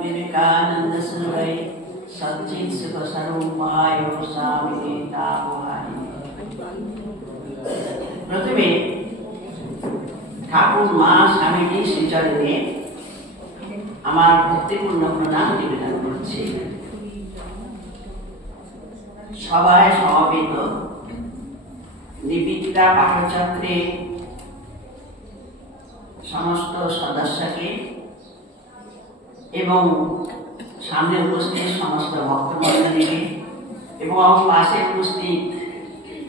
विवेकानंद सुनवै सच्चित सुख स्वरूपाय स्वामी तापहारी। प्रथमे ठाकुर मा स्वामीजी श्रीचरणे আমার ভক্তিপূর্ণ প্রণাম নিবেদন করছি। সভায় সমবেত নিবেদিতা পাঠচক্রে সমস্ত সদস্যকে এবং সামনে উপস্থিত সমস্ত ভক্তমণ্ডলীকে এবং পাশে উপস্থিত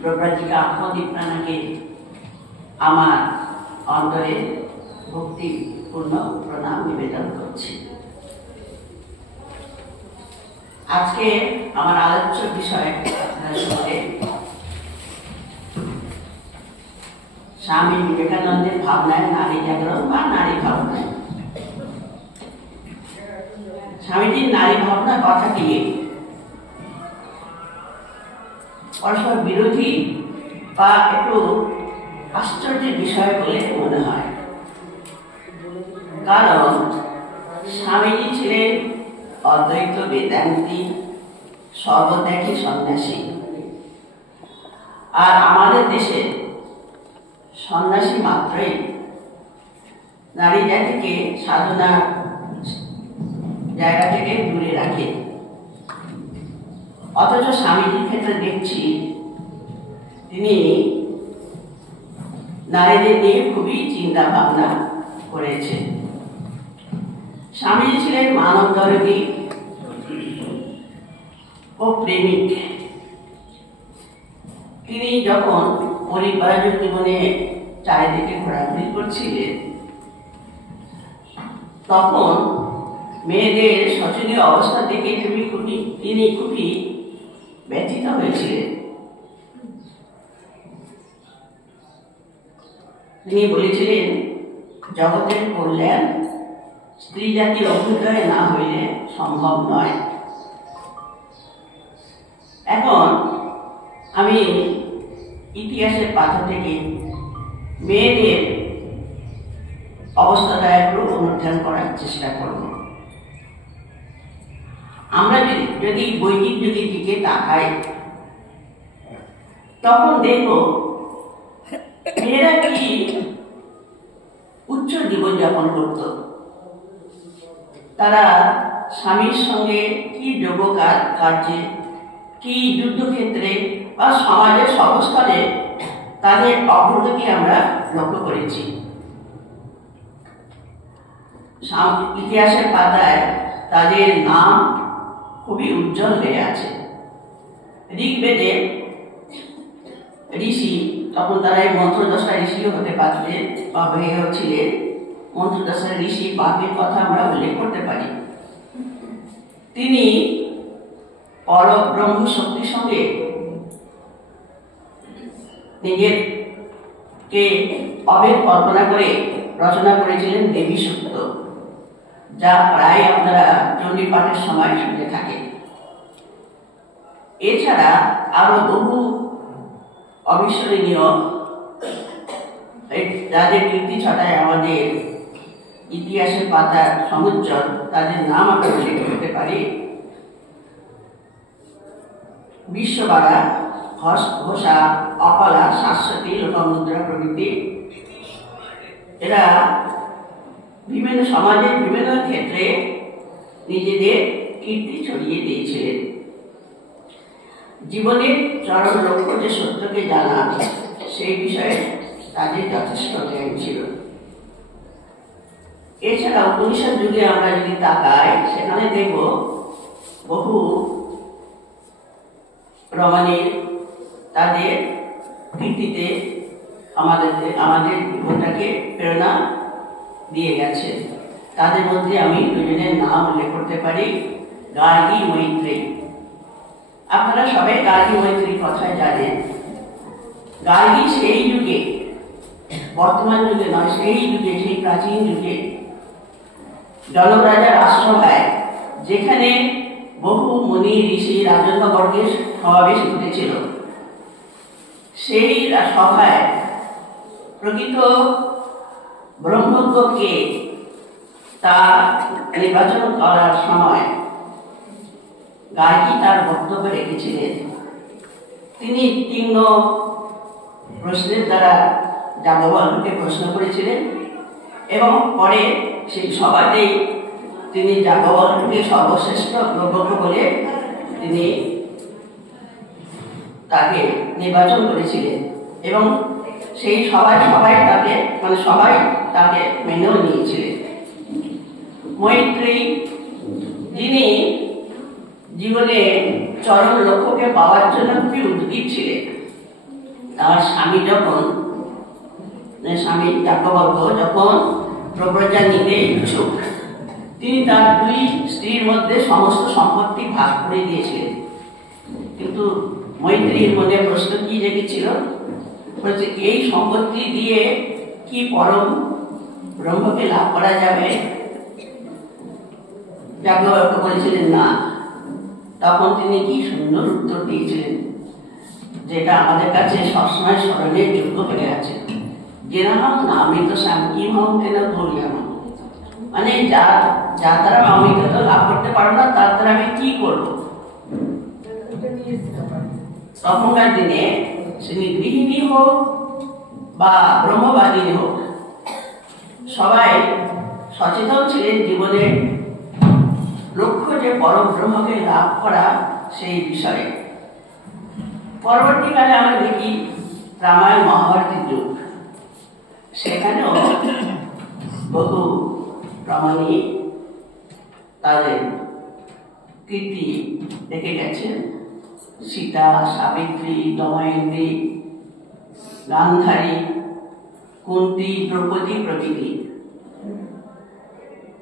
প্রব্রাজিকা আত্মদীপ্রাণাকে আমার অন্তরে ভক্তিপূর্ণ প্রণাম নিবেদন করছি। আজকে আমার আলোচ্য বিষয় আপনারা শুনলে স্বামী বিবেকানন্দের ভাবনায় নারী জাগরণ বা নারী ভাবনায়। স্বামীজির নারী ভাবনা কথাটি পরস্পর বিরোধী বা একটু আশ্চর্যের বিষয় বলে মনে হয়, কারণ স্বামীজি ছিলেন অদ্বৈত বেদান্তি সর্বত্যাগী সন্ন্যাসী, আর আমাদের দেশে সন্ন্যাসী মাত্রই নারী জাতিকে সাধনা জায়গা থেকে দূরে রাখে। অথচ স্বামীজির ক্ষেত্রে দেখছি তিনি নারীদের নিয়ে খুবই চিন্তা ভাবনা করেছেন। স্বামীজি ছিলেন মানব দরদী ও প্রেমিক। তিনি যখন পরিবারের জীবনে চারিদিকে ঘোরাঘুরি করছিলেন, তখন মেয়েদের শোচনীয় অবস্থা থেকে তিনি খুবই ব্যথিত হয়েছিলেন। তিনি বলেছিলেন, জগতের কল্যাণ স্ত্রী জাতির অভ্যুদয় না হইলে সম্ভব নয়। এখন আমি ইতিহাসের পাতা থেকে মেয়েদের অবস্থাটা একটু অনুধ্যান করার চেষ্টা করব। আমরা যদি বৈদিক যুগের দিকে তাকাই, তখন দেখব মেয়েরা কি উচ্চ জীবনযাপন করত। তারা স্বামীর সঙ্গে কি যোগ্য কার্যে, কি যুদ্ধক্ষেত্রে বা সমাজের সর্বস্তরে তাদের অগ্রগতি আমরা লক্ষ্য করেছি। ইতিহাসের পাতায় তাদের নাম খুবই উজ্জ্বল হয়ে আছে। ঋগ্বেদে ঋষি, তখন তারা এই মন্ত্রদশা ঋষিও হতে পারতেন বা হয়েও ছিলেন। মন্ত্রদশা ঋষি বাঘের কথা আমরা উল্লেখ করতে পারি। তিনি পরব্রহ্ম শক্তির সঙ্গে নিজেকে অভেদ কল্পনা করে রচনা করেছিলেন দেবী সূক্ত, যা প্রায় আপনারা চণ্ডী পাঠের সময় শুনে থাকেন। এছাড়া আরো বহু অবিস্মরণীয় যাদের কীর্তি ছটায় আমাদের ইতিহাসের পাতার সমুজ্জ্বল, তাদের নাম আমরা উল্লেখ করতে পারি। বিশ্ববালা, ঘোষা, অপালা, শাশ্বতী, লোপামুদ্রা প্রভৃতি। এরা বিভিন্ন সমাজের বিভিন্ন ক্ষেত্রে নিজেদের কীর্তি ছড়িয়ে দিয়েছিলেন। জীবনের চরম লক্ষ্য যে সত্যকে জানা, সেই বিষয়ে তাদের যথেষ্ট জ্ঞান ছিল। এছাড়া উপনিষদ যুগে আমরা যদি তাকাই, সেখানে দেখব বহু রমণীর তাদের কীর্তিতে আমাদের জীবনটাকে প্রেরণা দিয়ে গেছে। তাদের মধ্যে আমি দুজনের নাম উল্লেখ করতে পারি। গার্গী, মৈত্রেয়ী। আপনারা সবাই গার্গী মৈত্রেয়ীর কথায় জানেন। গার্গী সেই যুগে, বর্তমান যুগে নয়, সেই যুগে, সেই প্রাচীন যুগে জনক রাজার আশ্রমায়, যেখানে বহু মুনি ঋষি রাজন্যবর্গের সমাবেশ ঘটেছিল। সেই সভায় প্রকৃত ব্রহ্মজ্ঞকে তা নির্বাচন করার সময় গার্গী তার বক্তব্য রেখেছিলেন। তিনি তীক্ষ্ণ প্রশ্নের দ্বারা যাজ্ঞবল্ক্যকে প্রশ্ন করেছিলেন এবং পরে সেই সভাতেই তিনি যাজ্ঞবল্ক্যকে সর্বশ্রেষ্ঠ ব্রহ্মজ্ঞ বলে তিনি তাকে নির্বাচন করেছিলেন এবং সেই সবাই তাকে মেনেও নিয়েছিলেন। মৈত্রী, যিনি জীবনে চরম লক্ষ্যকে পাওয়ার জন্য খুবই উদ্গ্রীব ছিলেন, তার স্বামী যাজ্ঞবল্ক্য যখন প্রব্রজা নিতে ইচ্ছুক, তিনি তার 2 স্ত্রীর মধ্যে সমস্ত সম্পত্তি ভাগ করে দিয়েছিলেন। কিন্তু মৈত্রীর মনে প্রশ্ন কি জেগেছিল, বলছে এই সম্পত্তি দিয়ে কি পরম ব্রহ্মকে লাভ করা যাবে? যাজ্ঞবল্ক্য বলেছিলেন না। তখন তিনি কি সুন্দর উত্তর দিয়েছিলেন, যেটা আমাদের কাছে সবসময় স্মরণের যোগ্য হয়ে আছে, যেরকম অমৃত শ্যামকি হম তেন ধরিয়াম, মানে যার দ্বারা অমৃত লাভ করতে পারবো না তার দ্বারা আমি কি করবো? তখনকার দিনে তিনি গৃহিণী হোক বা ব্রহ্মবাদিনী হোক, সবাই সচেতন ছিলেন জীবনের লক্ষ্য যে পরম ব্রহ্মকে লাভ করা সেই বিষয়ে। পরবর্তীকালে আমরা দেখি রামায়ণ মহাভারতের যুগ, সেখানেও বহু রমণী তাদের কীর্তি দেখে গেছেন। সীতা, সাবিত্রী, দময়ন্তী, গান্ধারী, কুন্তী, দ্রৌপদী প্রভৃতি,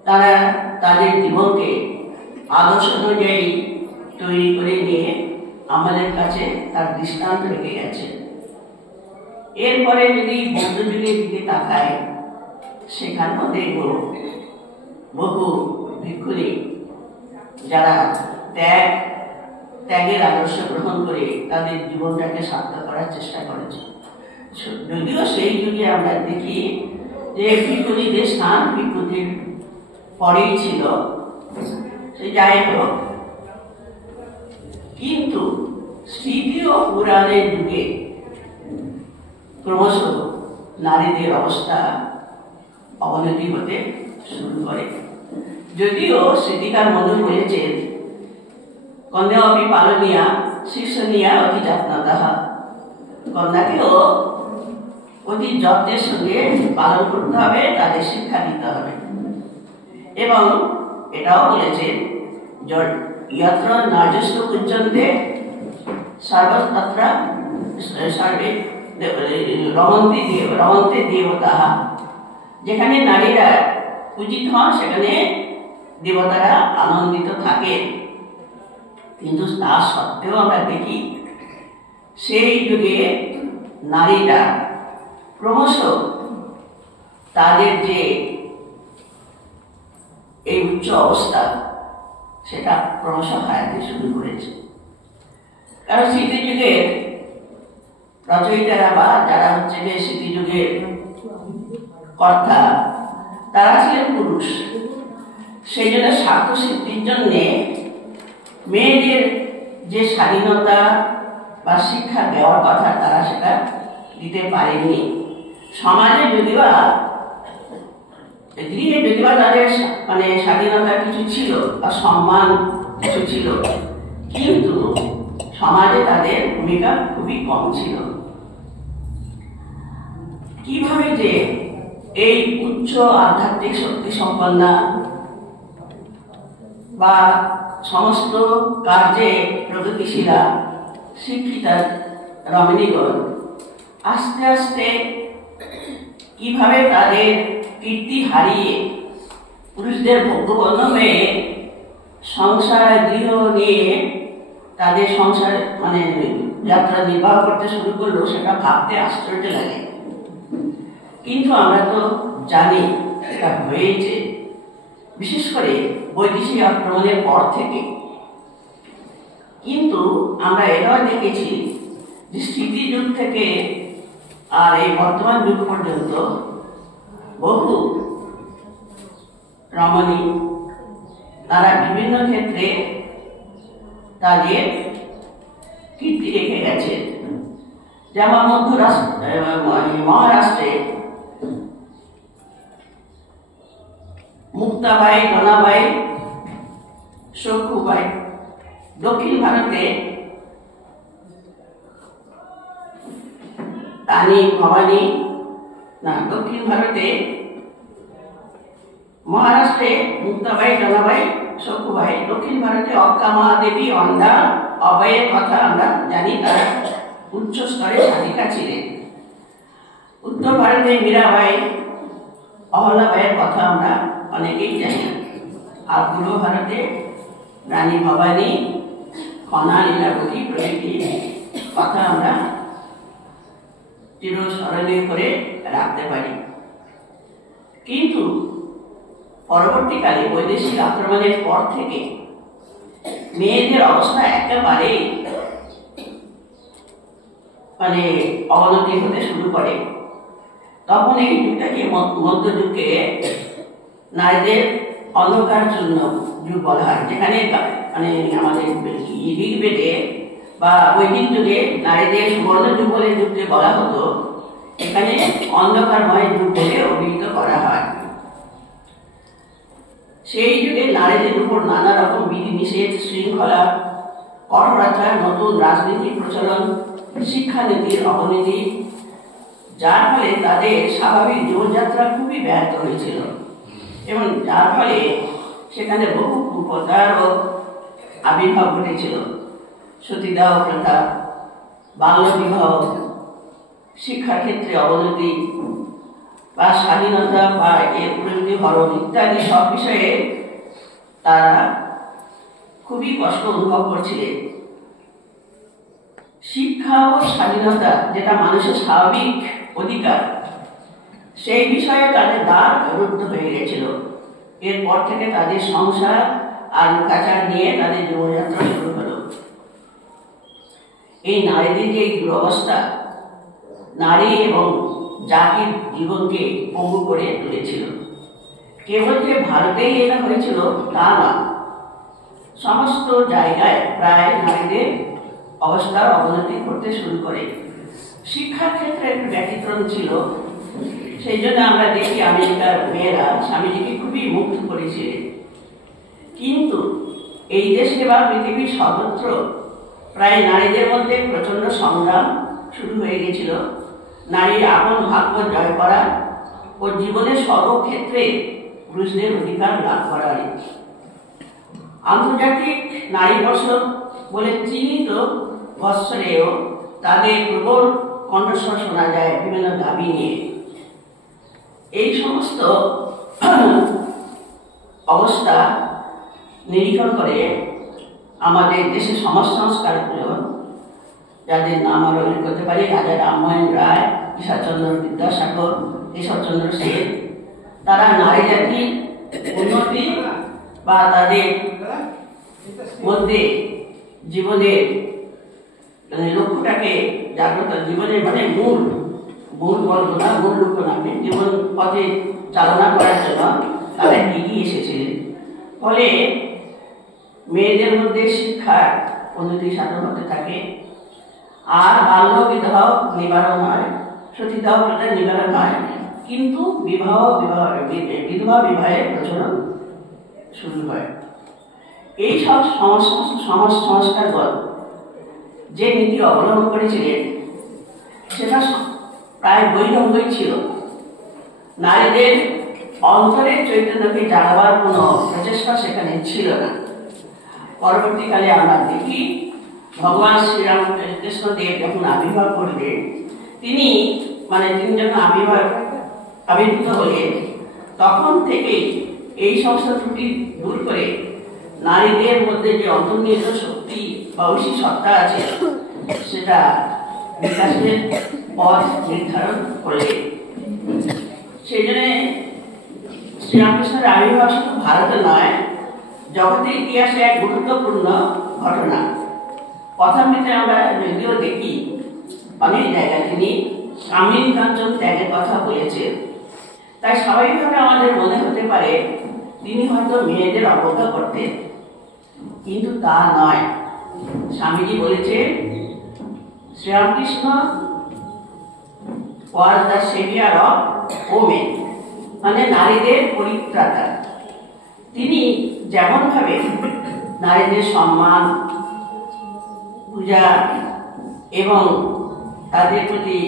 তারা তাদের জীবনকে আদর্শ অনুযায়ী তৈরি করে নিয়ে আমাদের কাছে তার দৃষ্টান্ত রেখে গেছে। এরপরে যদি বৌদ্ধযুগের দিকে তাকায়, সেখানেও দেখব বহু ভিক্ষুণী যারা ত্যাগের আদর্শ গ্রহণ করে তাদের জীবনটাকে সার্থক করার চেষ্টা করেছে। যদিও সেই যুগে আমরা দেখি যে ভিক্ষুণীদের স্থান ভিক্ষুদের পরেই ছিল, সে যাই হোক, কিন্তু স্মৃতি ও পুরাণের যুগে ক্রমশ নারীদের অবস্থা অবনতি হতে শুরু করে। যদিও স্মৃতিকার মনে বলেছেন, কন্যাপি পালনিয়া শিষ্যনিয়া অতি যত্নতঃ, কন্যাকেও অতি যত্নের সঙ্গে পালন করতে হবে, তাদের শিক্ষা দিতে হবে। এবং এটাও বলেছেন, যত্র নার্যস্ত পূজ্যন্তে সর্বত্র সর্বে রমন্তে দেবতা, যেখানে নারীরা পূজিত হন সেখানে দেবতারা আনন্দিত থাকে। কিন্তু তা সত্ত্বেও আমরা দেখি সেই যুগে নারীরা ক্রমশ তাদের যে এই উচ্চ অবস্থা সেটা ক্রমশ হারাতে শুরু করেছে। কারণ স্মৃতিযুগের রচয়িতারা বা যারা হচ্ছে যে স্মৃতিযুগের কর্তা, তারা ছিলেন পুরুষ। সেই জন্য স্বার্থ সিদ্ধির জন্যে মেয়েদের যে স্বাধীনতা বা শিক্ষা দেওয়ার কথা তারা সেটা দিতে পারেননি। সমাজে যদিও গৃহে যদিও তাদের মানে স্বাধীনতা কিছু ছিল বা সম্মান কিছু ছিল, কিন্তু সমাজে তাদের ভূমিকা খুবই কম ছিল। কিভাবে যে এই উচ্চ আধ্যাত্মিক শক্তি সম্পন্না বা সমস্ত কার্যে প্রগতিশীলা শিক্ষিতা রমণীগণ আস্তে আস্তে কিভাবে তাদের কীর্তি হারিয়ে পুরুষদের ভোগ্যপন্ন হয়ে সংসার গৃহ নিয়ে তাদের সংসার মানে যাত্রা নির্বাহ করতে শুরু করলো, সেটা ভাবতে আশ্চর্য লাগে। কিন্তু আমরা তো জানি এটা হয়েছে। বিশেষ করে বৈদেশিক আক্রমণের পর থেকে কিন্তু আমরা এটাও দেখেছি যে স্মৃতি যুগ থেকে আর এই বর্তমান যুগ পর্যন্ত বহু রমণী তারা বিভিন্ন ক্ষেত্রে তাদের কীর্তি রেখে গেছে। যেমন মহারাষ্ট্রে মুক্তাবাই, ধনাবাই, সখুবাই, দক্ষিণ ভারতে রানী ভবানী, না দক্ষিণ ভারতে মহারাষ্ট্রে মুক্তাবাই, ধনাবাই, সখুবাই, দক্ষিণ ভারতে অক্কা মহাদেবী, অন্ডা, অভয়ের কথা আমরা জানি, তারা উচ্চ স্তরের সাধিকা ছিলেন। উত্তর ভারতে মীরাবাই, অহল্যাবাইয়ের কথা আমরা অনেকেই জানি। আর পূর্ব ভারতে রানী ভবানী, খনা, লীলাবতী প্রভৃতি কথা আমরা চিরস্মরণীয় করে রাখতে পারি। কিন্তু পরবর্তীকালে বৈদেশিক আক্রমণের পর থেকে মেয়েদের অবস্থা একেবারে অবনতি হতে শুরু করে। তখন এই যুগটাকে মধ্যযুগকে নারীদের অন্ধকার জন্য যুগ বলা হয়, যেখানে আমাদের ঋগ্বেদে বা বৈদিক যুগে নারীদের সুবর্ণ যুগ বলে যুগকে বলা হতো, এখানে অন্ধকারময় যুগ বলে অভিহিত করা হয়। সেই যুগে নারীদের উপর নানা রকম বিধিনিষেধ, শৃঙ্খলা, কঠোরতা, নতুন রাজনীতির প্রচলন, শিক্ষানীতির অবনতি, যার ফলে তাদের স্বাভাবিক জীবনযাত্রা খুবই ব্যর্থ হয়েছিল এবং যার ফলে সেখানে বহু কুপ্রথারও আবির্ভাব ঘটেছিল। সতীদাহ প্রথা, বাল্যবিবাহ, শিক্ষাক্ষেত্রে অবনতি বা স্বাধীনতা বা এর প্রতি হরণ ইত্যাদি সব বিষয়ে তারা খুবই কষ্ট অনুভব করছিলেন। শিক্ষা ও স্বাধীনতা, যেটা মানুষের স্বাভাবিক অধিকার, সেই বিষয়ে তাদের দ্বার রুদ্ধ হয়ে গেছিল। এরপর থেকে তাদের সংসার আর লোকাচার নিয়ে তাদের জীবনযাত্রা শুরু হলো। এই নারীদের যে দুরবস্থা নারী এবং জাতির জীবনকে পঙ্গু করে তুলেছিল। কেবল যে ভারতেই এটা হয়েছিল তা না, সমস্ত জায়গায় প্রায় নারীদের অবস্থার অবনতি করতে শুরু করে। শিক্ষার ক্ষেত্রে একটু ব্যতিক্রম ছিল। সেই জন্য আমরা দেখি আমেরিকার মেয়েরা স্বামীজিকে খুবই মুগ্ধ করেছিলেন। কিন্তু এই দেশে বা পৃথিবীর সর্বত্র প্রায় নারীদের মধ্যে প্রচন্ড সংগ্রাম শুরু হয়ে গেছিল। নারীর আপন ভাগ্য জয় করা ও জীবনের সর্বক্ষেত্রে পুরুষদের অধিকার লাভ করা। আন্তর্জাতিক নারী বর্ষ বলে চিহ্নিত বৎসরেও তাদের প্রবল কণ্ঠস্বর শোনা যায় বিভিন্ন দাবি নিয়ে। এই সমস্ত অবস্থা নিরীক্ষণ করে আমাদের দেশের সমাজ সংস্কার, যাদের নাম আমরা উল্লেখ করতে পারি, রাজা রামমোহন রায়, ঈশ্বরচন্দ্র বিদ্যাসাগর, কেশবচন্দ্র সেন, তারা নারী জাতির উন্নতি বা তাদের মধ্যে জীবনের লক্ষ্যটাকে জাগ্রত, জীবনের মূল বলবো না, মূল লক্ষ্য নামে জীবন পথে চালনা করার জন্য তারা এগিয়ে এসেছিলেন। ফলে মেয়েদের মধ্যে শিক্ষার উন্নতি সাধন হতে থাকে। আর বাল্য বিবাহ নিবারণ হয়, সতীদাহ প্রথা নিবারণ হয়, কিন্তু বিধবা বিবাহের প্রচলন শুরু হয়। এই সব সমাজ সংস্কারগণ যে নীতি অবলম্বন করেছিলেন সেটা প্রায় বৈরঙ্গই ছিল। নারীদের অন্তরের চৈতন্যকে জাগাবার কোনো প্রচেষ্টা সেখানে ছিল না। পরবর্তীকালে আমরা দেখি ভগবান শ্রীরামকৃষ্ণদেব যখন আবির্ভাব করলেন, তিনি যখন আবির্ভূত হলেন, তখন থেকেই এই সমস্ত ত্রুটি দূর করে নারীদের মধ্যে যে অন্তর্নিহিত শক্তি বা ঐশী সত্তা আছে সেটা বিকাশের পথ নির্ধারণ করলেন। সেই জন্য শ্রীরামকৃষ্ণের আবির্ভাব শুধু ভারতে নয়, জগতের ইতিহাসে এক গুরুত্বপূর্ণ ঘটনা। কথামৃতে আমরা যদিও দেখি অনেক জায়গায় তিনি কামিনী কাঞ্চন ত্যাগের কথা বলেছেন, তাই স্বাভাবিকভাবে আমাদের মনে হতে পারে তিনি হয়তো মেয়েদের অবজ্ঞা করতেন, কিন্তু তা নয়। স্বামীজি বলেছে Sri Ramakrishna was the savior of women, মানে নারীদের পরিত্রাতা। তিনি যেমন ভাবে নারীদের সম্মান, পূজা এবং তাদের প্রতি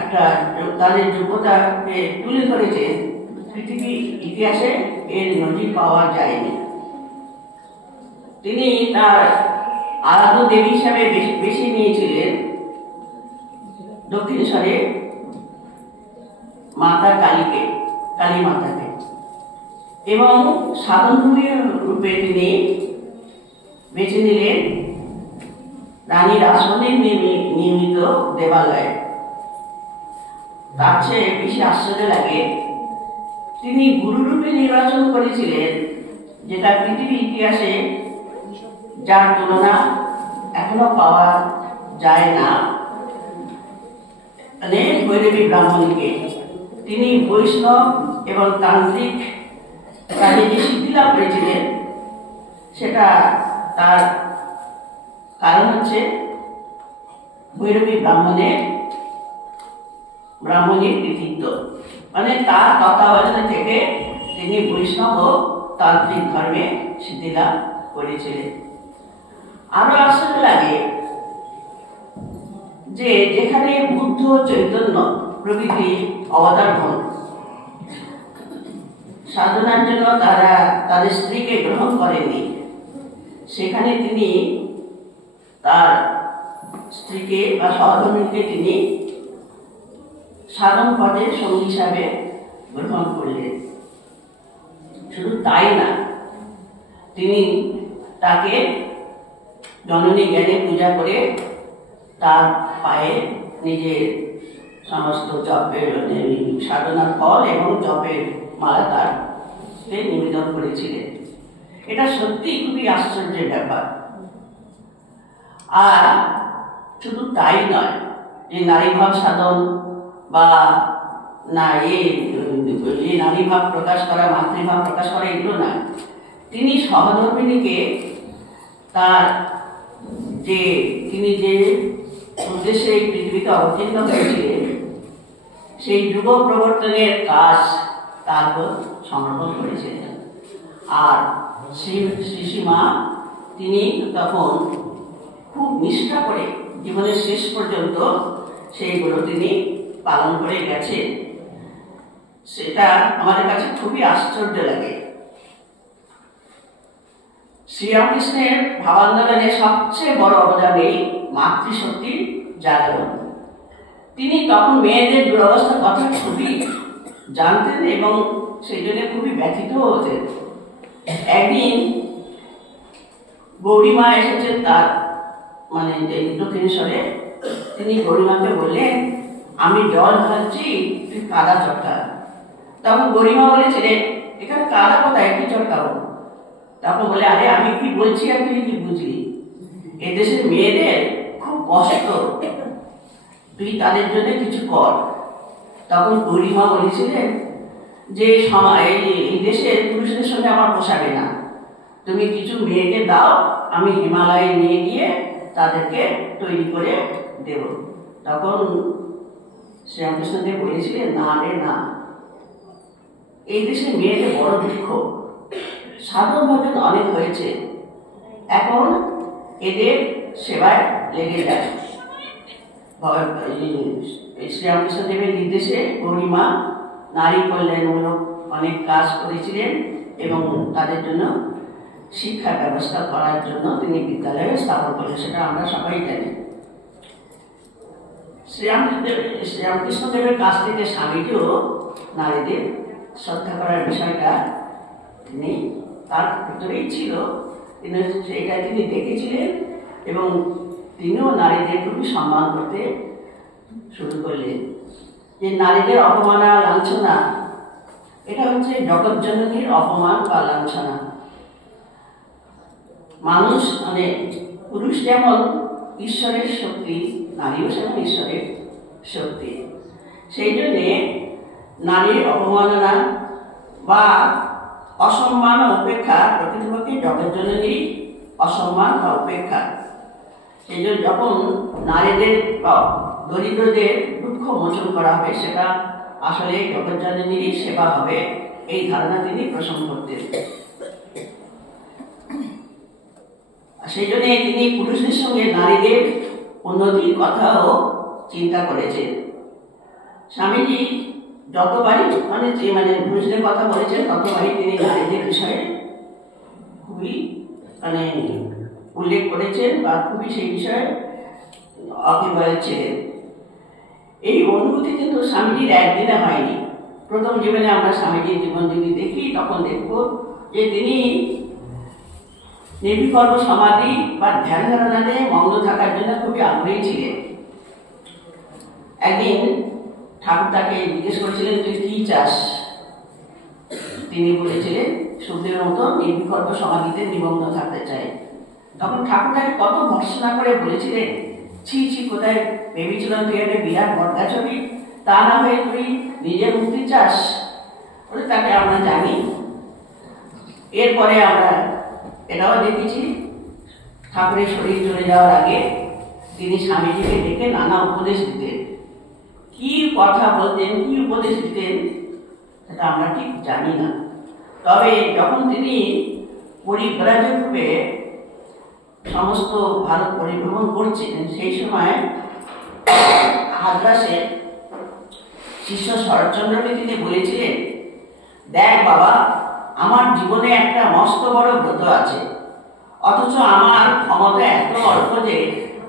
একটা তাদের যোগ্যতাকে তুলে ধরেছেন, পৃথিবীর ইতিহাসে এর নজির পাওয়া যায়নি। তিনি তার আরাধ্য দেবী হিসাবে বেশি নিয়েছিলেন দক্ষিণেশ্বরে মাতা কালী মাতাকে, এবং সাধনভূমি রূপে তিনি বেছে নিলেন রানীর আসনে নির্মিত দেবালয়। তার চেয়ে বেশি আশ্চর্য লাগে তিনি গুরুরূপে নির্বাচন করেছিলেন, যেটা পৃথিবীর ইতিহাসে যার তুলনা এখনো পাওয়া যায় না, মানে ভৈরবী ব্রাহ্মণীকে। তিনি বৈষ্ণব এবং তান্ত্রিক কাজে যে সিদ্ধি লাভ করেছিলেন, সেটা তার কারণ হচ্ছে ভৈরবী ব্রাহ্মণীর কৃতিত্ব, মানে তার তত্ত্বাবধানে থেকে তিনি বৈষ্ণব ও তান্ত্রিক ধর্মে সিদ্ধি লাভ করেছিলেন। আরো আশ্চর্য লাগে যে যেখানে বুদ্ধ, চৈতন্য প্রভৃতি অবতার হন, সাধনার জন্য তারা তাদের স্ত্রীকে গ্রহণ করেননি, সেখানে তিনি তার স্ত্রীকে বা সহধর্মীকে তিনি সাধন পদের সঙ্গী হিসাবে গ্রহণ করলেন। শুধু তাই না, তিনি তাকে জননী জ্ঞানে পূজা করে তার পায়ে নিজের সমস্ত জপের সাধনার ফল এবং জপের মালা তার নিবেদন করেছিলেন। এটা সত্যি খুবই আশ্চর্যের ব্যাপার। আর শুধু তাই নয় যে নারীভাব সাধন বা নারীভাব প্রকাশ করা, মাতৃভাব প্রকাশ করা, এগুলো নয়। তিনি সহধর্মিণীকে তার তিনি যে উদ্দেশ্যে এই পৃথিবীতে অবতীর্ণ হয়েছিলেন, সেই যুগ প্রবর্তনের কাজ তার উপর সমর্পণ করেছিলেন। আর শ্রীমা তিনি তখন খুব নিষ্ঠা করে জীবনের শেষ পর্যন্ত সেইগুলো তিনি পালন করে গেছেন। সেটা আমাদের কাছে খুবই আশ্চর্য লাগে। শ্রীরামকৃষ্ণের ভাবান্দোলনের সবচেয়ে বড় অবদান এই মাতৃশক্তির জাগরণ। তিনি তখন মেয়েদের দুরবস্থার কথা খুবই জানতেন এবং সেই জন্য খুবই ব্যথিত হতেন। একদিন গৌরীমা এসেছেন তার দক্ষিণেশ্বরে। তিনি গৌরীমাকে বললেন, আমি জল ঢালছি, তুই কাদা চটকা। তখন গৌরীমা বলেছিলেন, এখানে কাদা কোথায়, কি চটকাবো? তখন বলে, আরে আমি কি বলছি আর তুই কি বুঝলি? এদেশের মেয়েদের খুব কষ্ট, তুই তাদের জন্য কিছু কর। তখন গৌরীমা বলেছিলেন যে এই দেশের পুরুষদের সঙ্গে আমার পোষাবে না, তুমি কিছু মেয়েকে দাও, আমি হিমালয়ে নিয়ে গিয়ে তাদেরকে তৈরি করে দেব। তখন শ্রীরামকৃষ্ণদেব বলেছিলেন, না রে না, এই দেশের মেয়েদের বড় দুঃখ, সাধন ভজন অনেক হয়েছে, এখন এদের সেবায় লেগে যায়। শ্রীরামকৃষ্ণদেবের নির্দেশে গৌরীমা নারী কল্যাণমূলক অনেক কাজ করেছিলেন এবং তাদের জন্য শিক্ষার ব্যবস্থা করার জন্য তিনি বিদ্যালয় স্থাপন করলেন, সেটা আমরা সবাই জানি। শ্রীরামকৃষ্ণদেবের কাছ থেকে স্বামীজিও নারীদের শ্রদ্ধা করার বিষয়টা তিনি তার ভিতরেই ছিল, সেইটা তিনি দেখেছিলেন এবং তিনিও নারীদের খুবই সম্মান করতে শুরু করলেন। যে নারীদের অপমানা, লাঞ্ছনা, এটা হচ্ছে জগৎজননীর অপমান বা লাঞ্ছনা। মানুষ পুরুষ যেমন ঈশ্বরের শক্তি, নারীও সেমন ঈশ্বরের শক্তি। সেই জন্যে নারীর অবমাননা বা অসম্মান উপেক্ষা প্রকৃতপক্ষে জগৎজননী অসম্মান বা উপেক্ষা। সেই জন্য যখন নারীদের বা দরিদ্রদের দুঃখ মোচন করা হবে, সেটা আসলে জগৎজননীরই সেবা হবে, এই ধারণা তিনি পোষণ করতেন। সেই জন্য তিনি পুরুষদের সঙ্গে নারীদের উন্নতির কথাও চিন্তা করেছেন। স্বামীজি যতবারই পুরুষদের কথা বলেছেন, ততবারই তিনি নারীদের বিষয়ে খুবই উল্লেখ করেছেন বা খুবই সেই বিষয়ে অভিজ্ঞ ছিলেন। এই অনুভূতি কিন্তু স্বামীজির একদিনে হয়নি। প্রথম জীবনে আমরা স্বামীজির জীবন যদি দেখি, তখন দেখব যে তিনি নির্বিকল্প সমাধি বা ধ্যান ধারণাতে মগ্ন থাকার জন্য খুবই আগ্রহী ছিলেন। একদিন ঠাকুর তাকে জিজ্ঞেস করেছিলেন, তুই কি চাস? তিনি বলেছিলেন, সুখদেবের মতো নির্বিকল্প সমাধিতে নিমগ্ন থাকতে চাই। তখন ঠাকুর তাকে কত ভর্ৎসনা করে বলেছিলেন, ছি ছি, কোথায় ভেবেছিলাম তুই একটা বিরাট বটগাছ হবি, তা না হয়ে তুই নিজের মুক্তি চাস? বলে তাকে আমরা জানি। এরপরে আমরা এটাও দেখেছি, ঠাকুরের শরীর চলে যাওয়ার আগে তিনি স্বামীজিকে ডেকে নানা উপদেশ দিতেন। কি কথা বলতেন, কি উপদেশ দিতেন, সেটা আমরা ঠিক জানি না। তবে যখন তিনি পরিব্রাজক রূপে সমস্ত ভারত পরিভ্রমণ করছিলেন, সেই সময় হাদরাসে শিষ্য শরৎচন্দ্রকে তিনি বলেছিলেন, দেখ বাবা, আমার জীবনে একটা মস্ত বড় ব্রত আছে, অথচ আমার ক্ষমতা এত অল্প যে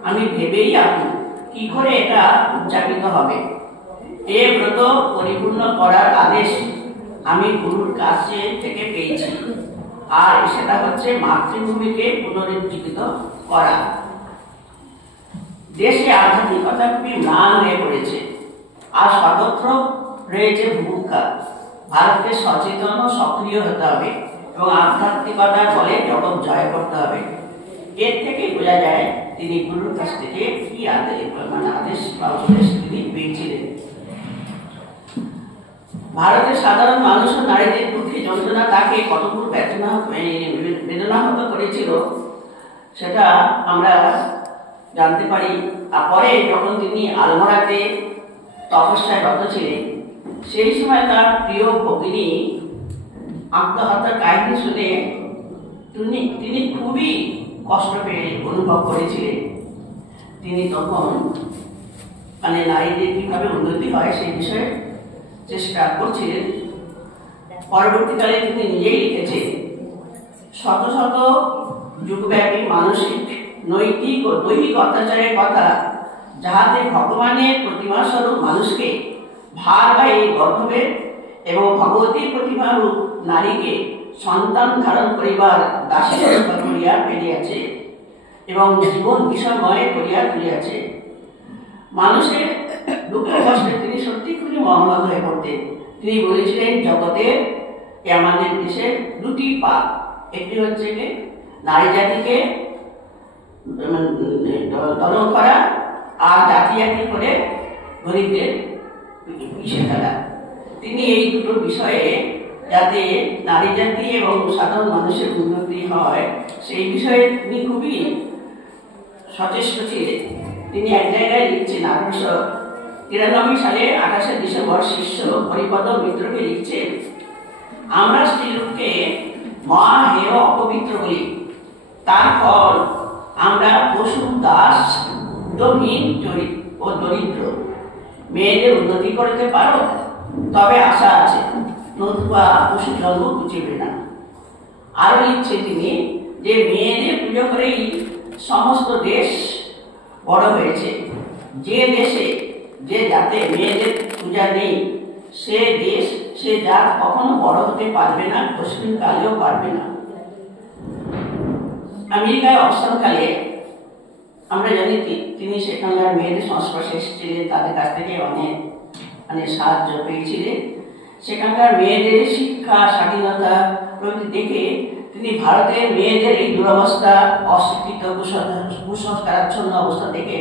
আমি ভেবেই আঁকু কি করে এটা উদযাপিত হবে। এ ব্রত পরিপূর্ণ করার আদেশ আমি গুরুর কাছে থেকে পেয়েছি, আর সেটা হচ্ছে মাতৃভূমিকে পুনরুজ্জীবিত করা। দেশে আধ্যাত্মিকতা খুবই ম্লান হয়ে পড়েছে, আর সর্বত্র রয়েছে বুভুক্ষা। ভারতকে সচেতন ও সক্রিয় হতে হবে এবং আধ্যাত্মিকতার বলে জগৎ জয় করতে হবে। এর থেকে বোঝা যায় তিনি গুরুর কাছ থেকে কি আদেশ বা উপদেশ তিনি পেয়েছিলেন। ভারতের সাধারণ মানুষ ও নারীদের দুঃখী যন্ত্রণা তাকে কতটুকু বেদনাহত করেছিল, সেটা আমরা জানতে পারি। আর পরে যখন তিনি আলমোড়াতে তপস্যায় রত ছিলেন, সেই সময় তার প্রিয় ভগিনী আত্মহত্যার কাহিনী শুনে তিনি খুবই কষ্ট পেয়ে অনুভব করেছিলেন। তিনি তখন নারীদের কিভাবে উন্নতি হয় সেই বিষয়ে চেষ্টা করছিলেন। পরবর্তীকালে তিনি নিজেই লিখেছেন, শত শত যুগব্যাপী মানসিক, নৈতিক ও দৈহিক অত্যাচারের কথা, যাহাতে ভগবানের প্রতিমা স্বরূপ মানুষকে ভারবাহী গর্ভবেদ এবং ভগবতীর প্রতিমারূপ নারীকে সন্তান ধারণ করিবার দাসী করিয়া ফেলিয়াছে এবং জীবন বিষময় করিয়া তুলিয়াছে। মানুষের দুঃখ কষ্টে তিনি সত্যি খুবই মর্মাহত হয়ে পড়তেন। তিনি বলেছিলেন, জগতের আমাদের দেশের দুটি পাপ, একটি হচ্ছে কি নারী জাতিকে দমন করা, আর জাতি জাতি করে গরিবদের পিছিয়ে ফেলা। তিনি এই দুটো বিষয়ে যাতে নারী জাতি এবং সাধারণ মানুষের উন্নতি হয়, সেই বিষয়ে তিনি খুবই সচেষ্ট ছিলেন। তিনি এক জায়গায় লিখছেন, 1893 সালে 28শে ডিসেম্বর শিষ্য হরিপদ মিত্রকে লিখছেন, আমরা স্ত্রীলোককে মা হেয় অপবিত্র বলি, তার ফল আমরা পশু, দাস, দহীন ও দরিদ্র। মেয়েদের উন্নতি করতে পারো, তবে আশা আছে, নতুবা পশু জন্ম বুঝিবে না। আরো লিখছে তিনি যে মেয়েদের পুজো করেই সমস্ত দেশ বড় হয়েছে। যে দেশে যে জাতে মেয়েদের পূজা নেই, সে দেশ সে জাত কখনো বড় হতে পারবে না, পশ্চিম কালেও পারবে না। আমেরিকায় অবস্থানকালে আমরা জানি তিনি সেখানকার মেয়েদের সংস্পর্শে এসেছিলেন, তাদের কাছ থেকে অনেক সাহায্য পেয়েছিলেন। সেখানকার মেয়েদের শিক্ষা, স্বাধীনতা প্রভৃতি দেখে তিনি ভারতের মেয়েদের এই দুরবস্থা, অশিক্ষিত, কুসংস্কারাচ্ছন্ন অবস্থা থেকে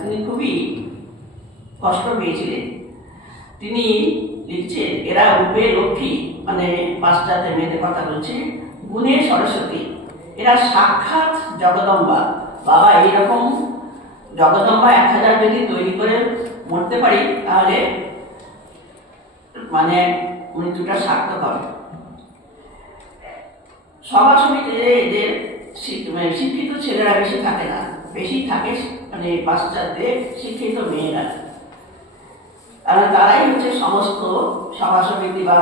তিনি খুবই কষ্ট পেয়েছিলেন। তিনি লিখছেন, এরা রূপে লক্ষ্মী, মানে পাশ্চাত্যে মেয়েদের কথা বলছে, গুণে সরস্বতী, এরা সাক্ষাৎ জগদম্বা। বাবা এইরকম জগদম্বা 1000 যদি তৈরি করে মরতে পারি তাহলে মানে মৃত্যুটা সার্থক হবে। সভা সমিতিতে এদের শিক্ষিত ছেলেরা বেশি থাকে না, বেশি থাকে মানে পাশ্চাত্যে শিক্ষিত মেয়েরা। কারণ তারাই হচ্ছে সমস্ত সভা সমিতি বা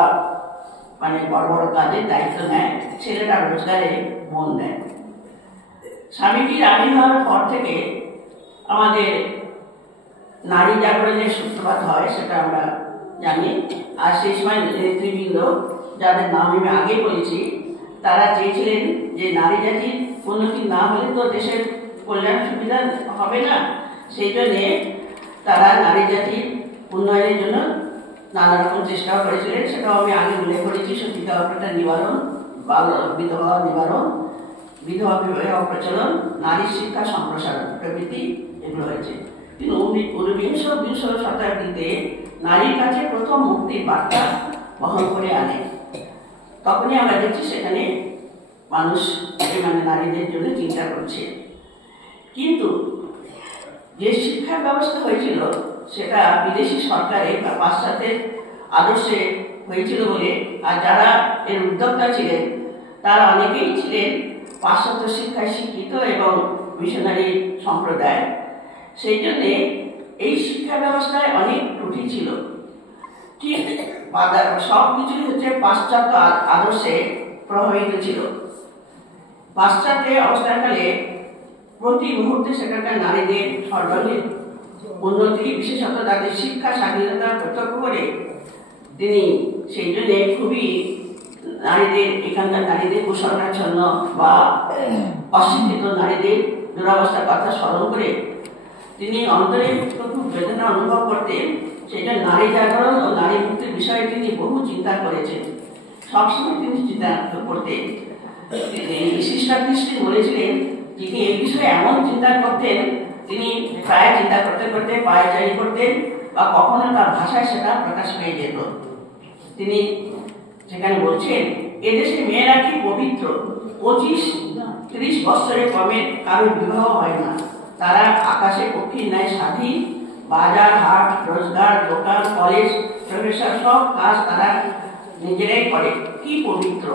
মানে বড় বড় কাজের দায়িত্ব নেয়, ছেলেরা রোজগারে মন দেয়। স্বামীজির আবির্ভাবের পর থেকে আমাদের নারী জাগরণের সূত্রপাত হয়, সেটা আমরা জানি। আর সেই সময় নেতৃবৃন্দ, যাদের নাম আমি আগে বলেছি, তারা চেয়েছিলেন যে নারী জাতির উন্নতি না হলে তো দেশের কল্যাণ সুবিধা হবে না। সেই জন্যে তারা নারী জাতির উন্নয়নের জন্য নানা রকম চেষ্টাও করেছিলেন। সেটাও আমি আগে উল্লেখ করেছি, সতীদাহ প্রথা নিবারণ, বিধবা নিবারণ, বিধবা বিবাহ প্রচলন, নারী শিক্ষা সম্প্রসারণ প্রভৃতি এগুলো হয়েছে। কিন্তু ঊনবিংশ শতাব্দীতে নারীর কাছে প্রথম মুক্তির বার্তা বহন করে আনে। তখনই আমরা দেখছি সেখানে মানুষ মানে নারীদের জন্য চিন্তা করছে। কিন্তু যে শিক্ষা ব্যবস্থা হয়েছিল সেটা বিদেশি সরকারের বা পাশ্চাত্যের আদর্শে হয়েছিল বলে, আর যারা এর উদ্যোক্তা ছিলেন তারা অনেকেই ছিলেন পাশ্চাত্য শিক্ষায় শিক্ষিত এবং মিশনারি সম্প্রদায়। সেই জন্যে এই শিক্ষা ব্যবস্থায় অনেক ত্রুটি ছিল। ঠিক সব কিছুই হচ্ছে পাশ্চাত্য আদর্শে প্রভাবিত ছিল। পাশ্চাত্যে অবস্থানকালে প্রতি মুহূর্তে সেখানকার নারীদের সর্বাঙ্গীন উন্নতি, বিশেষত তাদের শিক্ষা স্বাধীনতা প্রত্যক্ষ করে তিনি সেই জন্যে খুবই নারীদের, এখানকার নারীদের কুসংস্কারাচ্ছন্ন বা অশিক্ষিত নারীদের দুরবস্থার কথা স্মরণ করে তিনি অন্তরে খুব বেদনা অনুভব করতেন। সেটা নারী জাগরণ ও নারী মুক্তির বিষয়ে তিনি বহু চিন্তা করেছেন, সবসময় তিনি চিন্তা করতেন। সিস্টার ক্রিস্টিন বলেছিলেন, তিনি এই বিষয়ে এমন চিন্তা করতেন, তিনি প্রায় চিন্তা করতে করতে পায়চারি করতেন বা কখনো তার ভাষায় সেটা প্রকাশ পেয়ে যেত। তিনি সেখানে বলছেন, এদেশে মেয়েরা কি পবিত্র, 25-30 বছরের কমে কারো বিবাহ হয় না। তারা আকাশে পক্ষীর ন্যায় স্বাধীন, বাজার হাট রোজগার, দোকান, কলেজ, প্রফেসর সব কাজ তারা নিজেরাই করে, কি পবিত্র।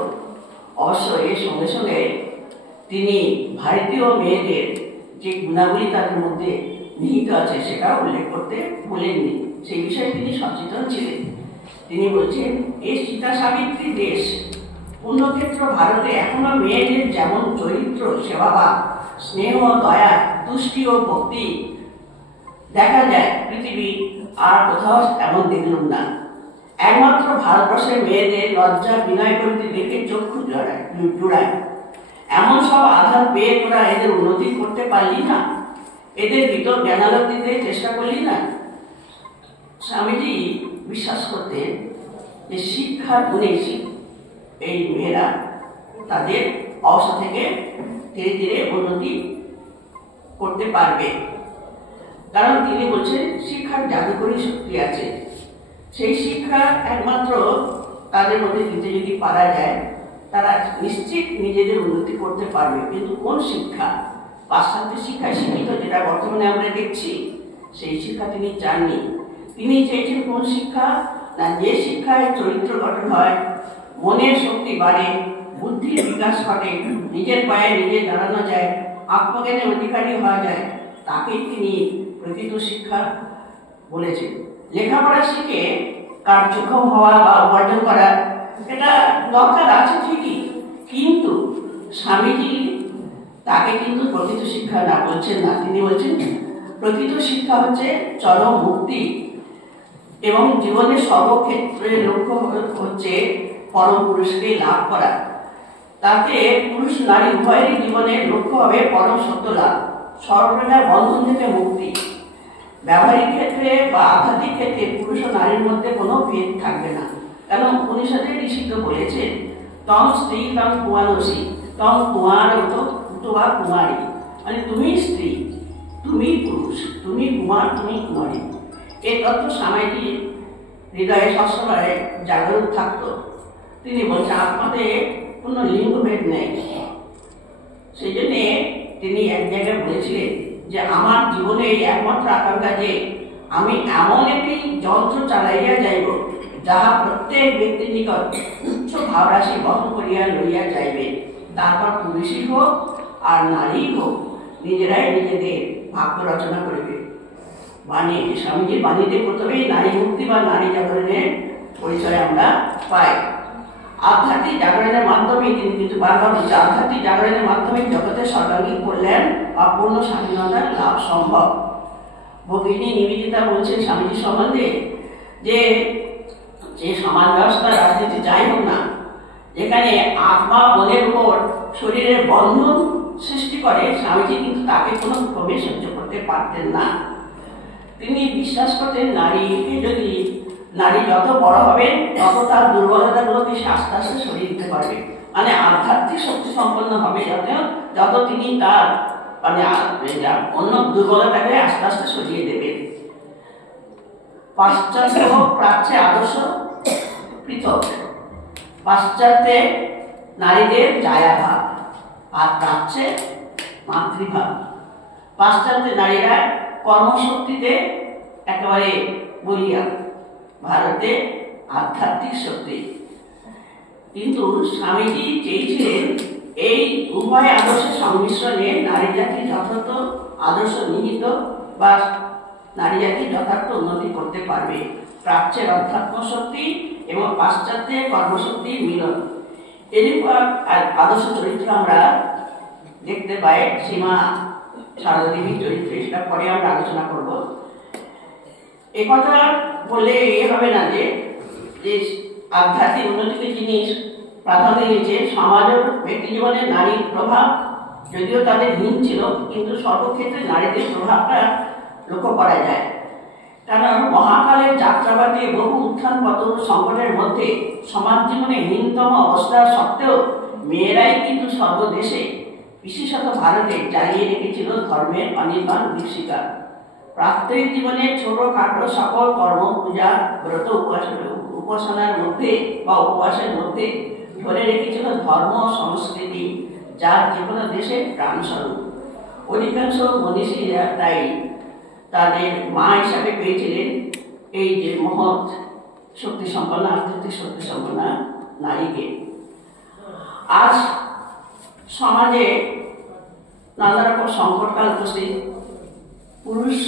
অবশ্য এর সঙ্গে সঙ্গে তিনি ভারতীয় মেয়েদের যে গুণাবলী তাদের মধ্যে নিহিত আছে সেটা উল্লেখ করতে ভুলেননি, সেই বিষয়ে তিনি সচেতন ছিলেন। তিনি বলছেন, এই সীতা সাবিত্রী দেশ, পুণ্যক্ষেত্র ভারতে এখনো মেয়েদের যেমন চরিত্র, সেবাভাব, স্নেহ, দয়া, তুষ্টি ও ভক্তি দেখা যায়, পৃথিবী আর কোথাও এমন দেখলাম না। একমাত্র ভারতবর্ষের মেয়েদের লজ্জা বিনয় করতে দেখে চক্ষু জোড়ায়। এমন সব আধার পেয়ে তোরা এদের উন্নতি করতে পারলি না, এদের ভিতর জ্ঞানালোক দিতে চেষ্টা করলি না। স্বামীজি বিশ্বাস করতেন যে শিক্ষার গুণে এই মেয়েরা তাদের অবস্থা থেকে ধীরে ধীরে উন্নতি করতে পারবে। কারণ তিনি বলছেন, শিক্ষার জাদুকরী শক্তি আছে। সেই শিক্ষা একমাত্র তাদের মধ্যে দিতে যদি পারা যায়, তারা নিশ্চিত নিজেদের উন্নতি করতে পারবে। কিন্তু কোন শিক্ষা? পাশ্চাত্য শিক্ষায় শিক্ষিত যেটা বর্তমানে আমরা দেখছি, সেই শিক্ষা তিনি চাননি। তিনি চেয়েছেন কোন শিক্ষা? না, যে শিক্ষায় চরিত্র গঠন হয়, মনের শক্তি বাড়ে, বুদ্ধির বিকাশ ঘটে, নিজের পায়ে নিজে দাঁড়ানো যায়, আত্মজ্ঞানের অধিকারী হওয়া যায়, তাকেই তিনি প্রকৃত শিক্ষা বলেছেন। লেখাপড়া শিখে কার্যক্ষম হওয়া বা উপার্জন করা এটা দরকার আছে ঠিকই, কিন্তু স্বামীজি তাকে কিন্তু প্রকৃত শিক্ষা না বলছেন না। তিনি বলছেন প্রকৃত শিক্ষা হচ্ছে চরম মুক্তি এবং জীবনের সর্বক্ষেত্রে লক্ষ্য হচ্ছে পরম পুরুষকে লাভ করা। তাতে পুরুষ নারী উভয়েরই জীবনের লক্ষ্য হবে পরম সত্য লাভ, সর্বপ্রকার বন্ধন থেকে মুক্তি। ব্যবহারিক ক্ষেত্রে বা আধ্যাত্মিক ক্ষেত্রে পুরুষ ও নারীর মধ্যে কোনো ভেদ থাকবে না। কারণ উপনিষদে ঋষিকে বলেছেন, তম স্ত্রী তম কুমারসী তম কুমার বা কুমারী, মানে তুমি স্ত্রী, তুমি পুরুষ, তুমি কুমার, তুমি কুমারী। এই তত্ত্ব স্বামীজি হৃদয়ে সবসময় জাগরুক থাকতো। তিনি বলছেন আত্মাতে কোনো লিঙ্গভেদ নেই। সেই জন্যে তিনি এক জায়গায় বলেছিলেন যে আমার জীবনে এই একমাত্র আকাঙ্ক্ষা যে আমি এমন একটি যন্ত্র চালাইয়া যাইব যাহা প্রত্যেক ব্যক্তির নিকট উচ্চ ভাবরাশি বহন করিয়া লইয়া যাইবে। তারপর পুরুষই হোক আর নারী হোক নিজেরাই নিজেদের ভাগ্য রচনা করিবে। বাণী, স্বামীজির বাণীতে প্রথমেই নারী মুক্তি বা নারী জাগরণের পরিচয় আমরা পাই। আধ্যাত্মিক জাগরণের মাধ্যমে তিনি কিন্তু বারবার বলছে আধ্যাত্মিক জাগরণের মাধ্যমে জগতের সর্বাঙ্গীন কল্যাণ বা পূর্ণ স্বাধীনতার লাভ সম্ভব। ভগিনী নিবেদিতা বলছেন স্বামীজির সম্বন্ধে যে যে সমাজ ব্যবস্থা রাজনীতি যাই হোক না, যেখানে আত্মা মনের উপর শরীরের বন্ধন সৃষ্টি করে, স্বামীজি কিন্তু তাকে কোনো ক্রমে সহ্য করতে পারতেন না। তিনি বিশ্বাস করতেন নারীকে যদি নারী যত বড় হবে তত তার দুর্বলতাগুলোকে সে আস্তে আস্তে সরিয়ে দিতে পারবে, মানে আধ্যাত্মিক শক্তি সম্পন্ন হবে যত তিনি তার মানে অন্য দুর্বলতাকে আস্তে আস্তে সরিয়ে দেবেন। পাশ্চাত্য প্রাচ্যে আদর্শ পৃথক। পাশ্চাত্যে নারীদের জায়াভাব আর প্রাচ্যে মাতৃভাব। পাশ্চাত্যে নারীরা কর্মশক্তিতে একেবারে বলিয়া, ভারতে আধ্যাত্মিক শক্তি। কিন্তু স্বামীজি চেয়েছিলেন এই উভয় আদর্শের সংমিশ্রণে নারী জাতির যথার্থ আদর্শ নিহিত বা নারী জাতি যথার্থ উন্নতি করতে পারবে। প্রাচ্যের অধ্যাত্ম শক্তি এবং পাশ্চাত্যের কর্মশক্তির মিলন। এরপর আদর্শ চরিত্র আমরা দেখতে পাই সীমা সারদা দেবীর চরিত্রে, সেটা পরে আমরা আলোচনা করব। একথা বলে এ হবে না যে আধ্যাত্মিক উন্নতিকে জিনিস প্রাধান্য দিয়েছে। সমাজ ও ব্যক্তি জীবনে নারীর প্রভাব যদিও তাদের হীন ছিল, কিন্তু সর্বক্ষেত্রে নারীদের প্রভাবটা লক্ষ্য করা যায়। কারণ মহাকালের যাত্রাবাদী বহু উত্থান পতন সংকটের মধ্যে সমাজ জীবনে হীনতম অবস্থা সত্ত্বেও মেয়েরাই কিন্তু সর্বদেশে বিশেষত ভারতে চালিয়ে রেখেছিল ধর্মের অনির্বাণ দীক্ষিকা। প্রাত্যহিক জীবনের ছোটখাটো সকল কর্ম, পূজা, ব্রত, উপাসনার মধ্যে বা উপবাসের মধ্যে ধরে রেখেছিল ধর্ম সংস্কৃতি, যার যে কোনো দেশের প্রাণস্বরূপ। অধিকাংশ মনীষীরা তাই তাদের মা হিসাবে পেয়েছিলেন এই যে মহৎ শক্তি সম্পন্ন আধ্যাত্মিক শক্তি সম্পন্ন নারীকে। আজ সমাজে নানা রকম সংকটকাল উপস্থিত। পুরুষ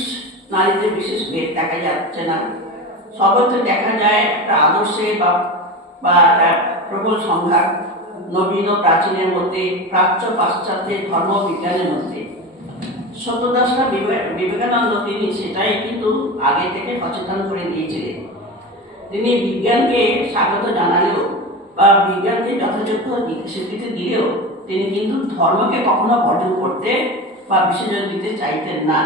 নারীতে বিশেষ ভেদ দেখা যাচ্ছে না। সর্বত্র দেখা যায় একটা আদর্শে বা একটা প্রবল সংঘাত নবীন ও প্রাচীনের মধ্যে, প্রাচ্য পাশ্চাত্যের ধর্ম বিজ্ঞানের মধ্যে। সত্যদাসরা বিবেকানন্দ তিনি সেটাই কিন্তু আগে থেকে সচেতন করে দিয়েছিলেন। তিনি বিজ্ঞানকে স্বাগত জানালেও বা বিজ্ঞানকে যথাযথ স্বীকৃতি দিলেও তিনি কিন্তু ধর্মকে কখনো বর্জন করতে বা বিসর্জন দিতে চাইতেন না।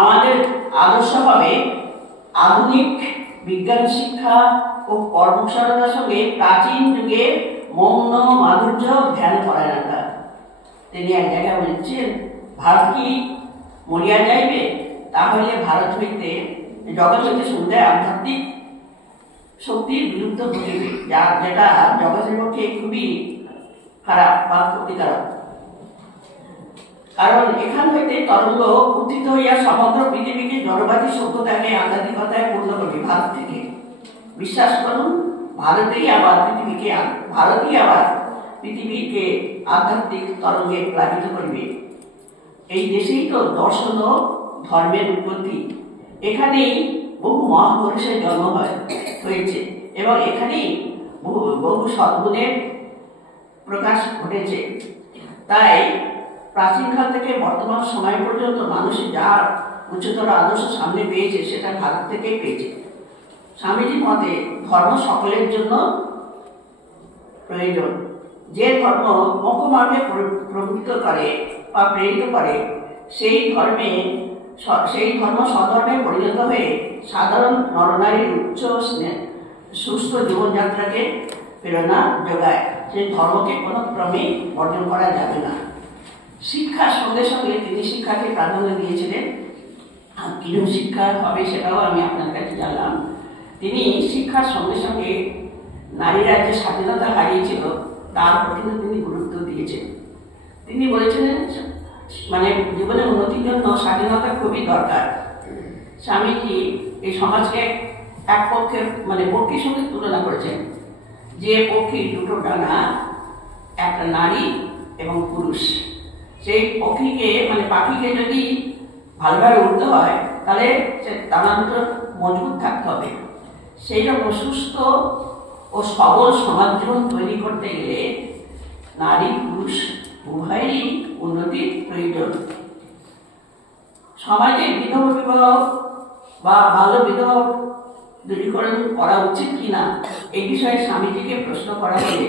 আমাদের আদর্শ হবে আধুনিক বিজ্ঞান শিক্ষা ও কর্মশীলতার সঙ্গে প্রাচীন যুগে মৌন মাধুর্য ধ্যান পরায়ণতা। তিনি এক জায়গায় বলছেন ভারত কি মরিয়া যাইবে, তাহলে ভারত হইতে জগৎ হইতে শুনতে আধ্যাত্মিক শক্তির বিলুপ্ত ঘটিবে, যেটা জগতের পক্ষে খুবই খারাপ বা ক্ষতিকারক। কারণ এখান হইতে তরঙ্গ উত্থিত হইয়া সমগ্র পৃথিবীকে জড়বাদী সভ্যতাকে আধ্যাত্মিকতায় পূর্ণ করবে। ভারত থেকে বিশ্বাস করুন, ভারতই আবার পৃথিবীকে আধ্যাত্মিক তরঙ্গে প্লাবিত করবে। এই দেশেই তো দর্শন ও ধর্মের উৎপত্তি, এখানেই বহু মহাপুরুষের জন্ম হয়েছে এবং এখানেই বহু সদ্গুণের প্রকাশ ঘটেছে। তাই প্রাচীনকাল থেকে বর্তমান সময় পর্যন্ত মানুষ যার উচ্চতর আদর্শ সামনে পেয়েছে সেটা ভারত থেকে পেয়েছে। স্বামীজির মতে ধর্ম সকলের জন্য প্রয়োজন। যে ধর্ম মোক্ষমার্গে প্রবৃত্ত করে বা প্রেরিত করে সেই ধর্ম স্বধর্মে পরিণত হয়ে সাধারণ নরনারীর উচ্চ সুস্থ জীবনযাত্রাকে প্রেরণা যোগায়। সেই ধর্মকে কোনো ক্রমে বর্জন করা যাবে না। শিক্ষার সঙ্গে সঙ্গে তিনি শিক্ষাকে প্রাধান্য দিয়েছিলেন। আর কিরূপ শিক্ষা হবে সেটাও আমি আপনার কাছে জানলাম। তিনি শিক্ষার সঙ্গে সঙ্গে নারীরা যে স্বাধীনতা হারিয়েছিল তার প্রতি তিনি গুরুত্ব দিয়েছেন। তিনি বলেছিলেন মানে জীবনে উন্নতির জন্য স্বাধীনতা খুবই দরকার। স্বামীজি এই সমাজকে এক পক্ষের মানে পক্ষীর সঙ্গে তুলনা করেছেন, যে পক্ষী দুটো ডানা, একটা নারী এবং পুরুষ। সেই পক্ষীকে মানে পাখিকে যদি ভালোভাবে উঠতে হয় তাহলে সে ডানা দুটো মজবুত থাকতে হবে। সেই রকম সুস্থ ও সবল সমাজ জীবন তৈরি করতে গেলে নারী পুরুষ উভয়েরই উন্নতির প্রয়োজন। সমাজে বিধবা বিবাহ বা বাল্য বিবাহ দূরীকরণ করা উচিত কিনা এই বিষয়ে স্বামীজিকে প্রশ্ন করা হলে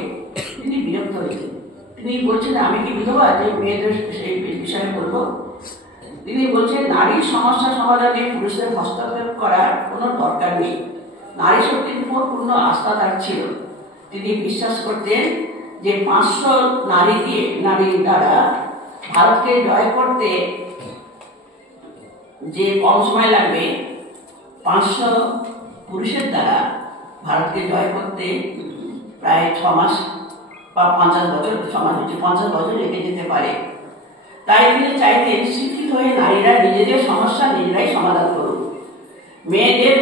তিনি বিরক্ত হয়েছেন। তিনি বলছেন, আমি কি বিধবা যে মেয়েদের সেই বিষয়ে বলবো? তিনি বলছেন, নারীর সমস্যা সমাধানে পুরুষদের হস্তক্ষেপ করার কোনো দরকার নেই। নারী শক্তির উপর পূর্ণ আস্থা তার ছিল। তিনি বিশ্বাস করতেন যে 500 নারী দ্বারা ভারতকে জয় করতে যে কম সময় লাগবে, 500 পুরুষের দ্বারা ভারতকে জয় করতে প্রায় 6 মাস বা 50 বছর, 50 বছর লেগে যেতে পারে। তাই তিনি চাইতেন শিক্ষিত হয়ে নারীরা নিজেদের সমস্যা নিজেরাই সমাধান করুন। মেয়েদের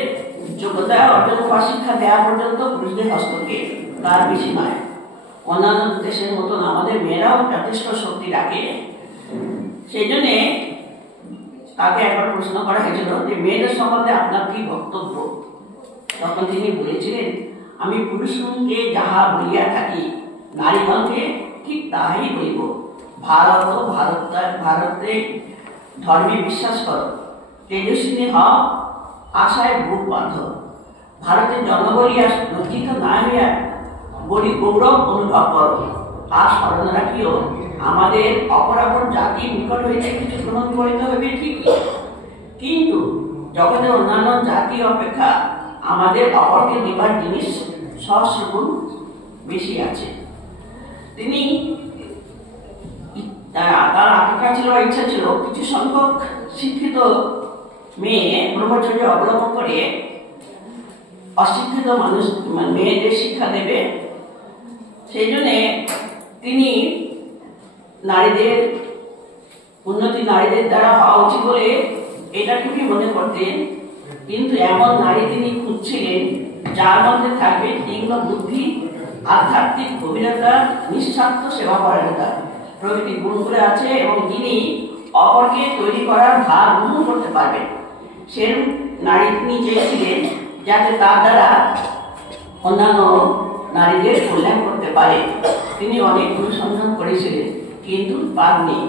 যোগ্যতা অর্জন বা শিক্ষা দেওয়া পর্যন্ত পুরুষদের হস্তক্ষেপ, তার বেশি নয়। অন্যান্য দেশের মতন আমাদের মেয়েরাও যথেষ্ট শক্তি রাখে। সেই জন্যে তাকে একবার প্রশ্ন করা হয়েছিল যে মেয়েদের সম্বন্ধে আপনার কি বক্তব্য? তখন তিনি বলেছিলেন, আমি পুরুষকে যাহা বলিয়া থাকি নারীগণকে ঠিক তাহাই বলিব। ভারতে ধর্মে বিশ্বাস করো, তেজস্বিনী হও, আশায় বুক বাঁধ। ভারতের জন্ম বলিয়া লজ্জিত না হইয়া বলি গৌরব অনুভব করো। আর স্মরণ রাখিও, আমাদের অপরাপর জাতির নিকট হইতে কিছু গ্রহণ করিতে হইবে ঠিকই, কিন্তু জগতের অন্যান্য জাতি অপেক্ষা আমাদের অপরকে দেবার জিনিস সহস্রগুণ বেশি আছে। তিনি তার আকাঙ্ক্ষা ছিল, ইচ্ছা ছিল কিছু সংখ্যক শিক্ষিত মেয়ে ব্রহ্মচর্য অবলম্বন করে অশিক্ষিত মেয়েদের শিক্ষা দেবে। সেই জন্যে তিনি নারীদের উন্নতি নারীদের দ্বারা হওয়া উচিত বলে এটা ঠিকই মনে করতেন। কিন্তু এমন নারী তিনি খুঁজছিলেন যার মধ্যে থাকবে তীক্ষ্ণ বুদ্ধি, আধ্যাত্মিক গভীরতা, নিঃস্বার্থ সেবাপরায়ণতা প্রভৃতি গুণগুলো আছে, এবং যিনি অপরকে তৈরি করার ভার গ্রহণ করতে পারবেন। সেরূপ নারী তিনি চেয়েছিলেন যাতে তার দ্বারা অন্যান্য নারীদের কল্যাণ করতে পারে। তিনি অনেক অনুসন্ধান করেছিলেন কিন্তু পাননি।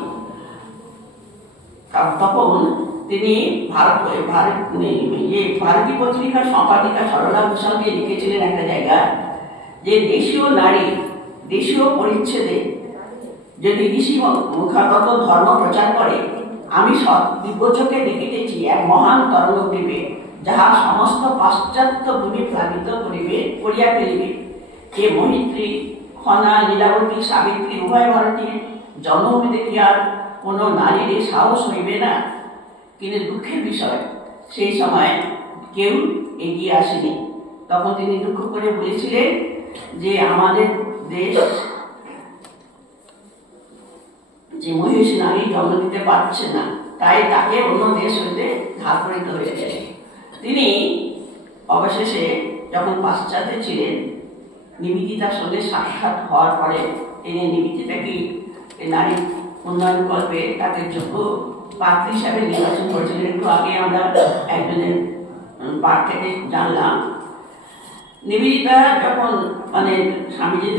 তখন তিনি ভারতী পত্রিকার সম্পাদিকা সরলা ঘোষালকে লিখেছিলেন একটা জায়গা যে দেশীয় নারী দেশীয় পরিচ্ছেদে যদি ঋষি মুখাগত ধর্ম প্রচার করে, আমি দিব্যচোখে দেখিতেছি এক মহান তরঙ্গ উঠিবে, যাহা সমস্ত পাশ্চাত্য ভূমি প্লাবিত করিয়া ফেলিবে। যে মহিত্রী, খনা, লীলাবতী, সাবিত্রী উভয় ভারতীয় জন্মভূমিতে কি আর কোনো নারীর সাহস হইবে না? কিন্তু দুঃখের বিষয় সেই সময় কেউ এগিয়ে আসেনি। তখন তিনি দুঃখ করে বলেছিলেন যে আমাদের দেশ যে মহিষ নারী জন্ম দিতে পারছে না, তাই তাকে অন্য দেশ হইতে ধার করিতে হয়েছে। তিনি অবশেষে যখন পাশ্চাত্যে ছিলেন, নিবেদিতার সঙ্গে সাক্ষাৎ হওয়ার পরে তিনি নিবেদিতাকে নারী উন্নয়ন কল্পে তাকে যোগ্য পাত্রী হিসাবে নির্বাচন করেছিলেন। একটু আগে আমরা একজনের পাঠ থেকে জানলাম। নিবেদিতা যখন স্বামীজি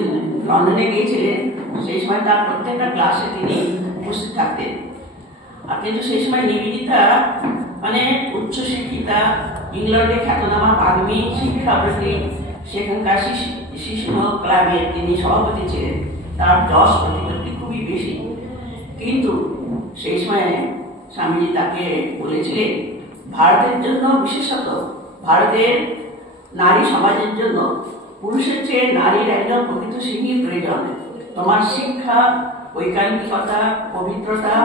লন্ডনে গিয়েছিলেন, সেই সময় তার প্রত্যেকটা ক্লাসে তিনি উপস্থিত থাকতেন। আর কিন্তু সেই সময় নিবেদিতা উচ্চশিক্ষিতা, ইংল্যান্ডে খ্যাতনামা বাগ্মী, শিক্ষাবৃত্তি, সেখানকার শিশু ক্লাবের তিনি সভাপতি ছিলেন। তার যশ প্রতিপত্তি খুবই বেশি। কিন্তু সেই সময় স্বামীজি তাকে বলেছিলেন, ভারতের জন্য বিশেষত ভারতের নারী সমাজের জন্য পুরুষের চেয়ে নারীর একজন প্রকৃত শিল্পীর প্রয়োজন। তোমার শিক্ষা ও ঐকান্তিকতা, পবিত্রতা,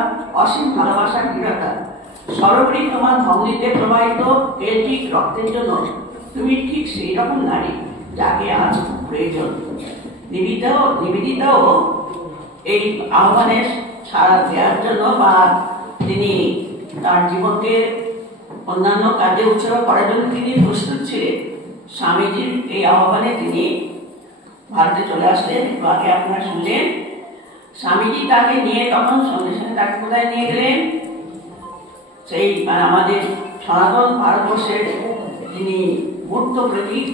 অসীম ভালোবাসা, দৃঢ়তা সর্বোপরি তোমার ধমনীতে প্রবাহিত কেল্টিক রক্তের জন্য তুমি ঠিক সেই রকম নারী যাকে আজ প্রয়োজন। নিবেদিতাও এই আহ্বানে সাড়া দেওয়ার জন্য বা তিনি তার জীবনকে অন্যান্য কাজে উৎসর্গ করার জন্য তিনি প্রস্তুত ছিলেন। স্বামীজির এই আহ্বানে তিনি ভারতে চলে আসলেন। একটু আগে আপনারা শুনলেন স্বামীজি তাকে নিয়ে তখন সঙ্গে সঙ্গে তাকে কোথায় নিয়ে গেলেন? সেই আমাদের সনাতন ভারতবর্ষের যিনি মূর্ত প্রতীক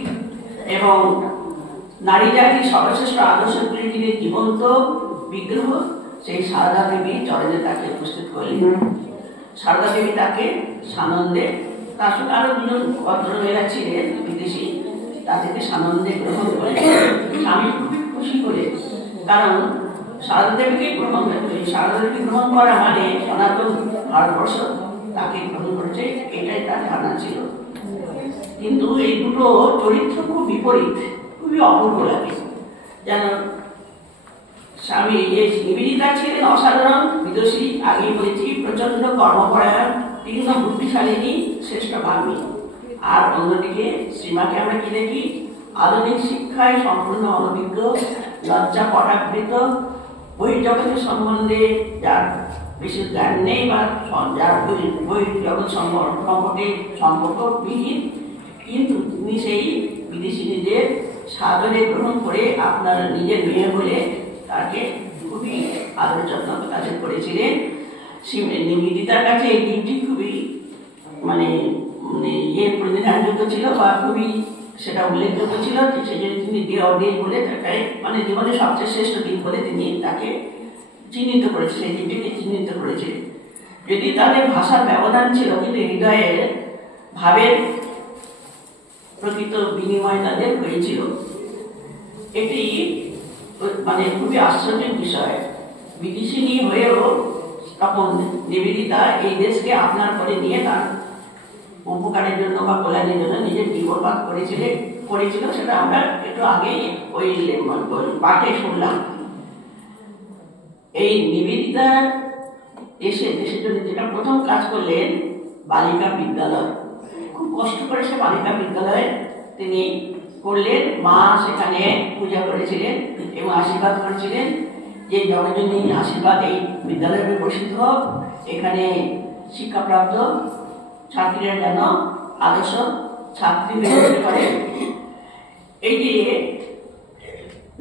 এবং নারী জাতির সর্বশ্রেষ্ঠ আদর্শগুলি যিনি জীবন্ত বিগ্রহ, সেই সারদা দেবী চরণে তাকে উপস্থিত করলেন। সারদা দেবী তাকে সানন্দে, তার সঙ্গে আরো দুজন ভদ্রমেয়েরা ছিলেন বিদেশি, তাদেরকে সানন্দে গ্রহণ করে স্বামী খুবই খুশি করে, কারণ সারদা দেবীকে গ্রহণ করা মানে সনাতন ভারতবর্ষ তাকে গ্রহণ করেছে, এটাই তার ধারণা ছিল। কিন্তু এই দুটো চরিত্র খুব বিপরীত, খুবই অপূর্ব লাগে। যেন স্বামী নিবেদিতা ছিলেন অসাধারণ বিদুষী, আগেই বলেছি, প্রচন্ড কর্মপরায়ণ, তীক্ষ্ণ বুদ্ধিশালিনী, শ্রেষ্ঠ বাগ্মী। আর অন্যদিকে শ্রীমাকে আমরা কি দেখি? আধুনিক শিক্ষায় সম্পূর্ণ অনভিজ্ঞ, লজ্জা পটাবৃত, বহির্জগতের সম্বন্ধে যার বিশেষ জ্ঞান নেই বা যার বহির্জগৎ সম্পর্কে সম্পর্কবিহীন, কিন্তু তিনি সেই বিদেশিনীদের সাদরে গ্রহণ করে আপনার নিজের মেয়ে বলে তাকে খুবই আদর যত্ন কাছে করেছিলেন। নিবেদিতার কাছে এই দিনটি খুবই প্রতিধানযোগ্য ছিল বা খুবই সেটা উল্লেখযোগ্য ছিল, সেই জন্য তিনি দিন বলে তাকে জীবনের সবচেয়ে শ্রেষ্ঠ দিন বলে তিনি তাকে চিহ্নিত করেছিলেন, সেই দিনটিকে চিহ্নিত করেছিলেন। যদি তাদের ভাষার ব্যবধান ছিল, কিন্তু হৃদয়ের ভাবের প্রকৃত বিনিময় তাদের হয়েছিল। এটি খুবই আশ্চর্যের বিষয়। বিদেশিনী হয়েও তখন নিবেদিতা এই দেশকে আপনার করে নিয়ে তার উপকারের জন্য বা কল্যাণের জন্য নিজের জীবনপাত করেছিল। সেটা আমরা একটু আগেই ওই পাঠে শুনলাম। এই নিবেদিতা দেশের জন্য যেটা প্রথম কাজ করলেন, বালিকা বিদ্যালয়। খুব কষ্ট করে সে বালিকা বিদ্যালয়ে তিনি করলেন। মা সেখানে পূজা করেছিলেন এবং আশীর্বাদ করেছিলেন যে জগজনী আশীর্বাদ এই বিদ্যালয়ে প্রসিদ্ধ হোক, এখানে শিক্ষাপ্রাপ্ত ছাত্রীরা যেন আদর্শ ছাত্রী হতে পারে। এই যে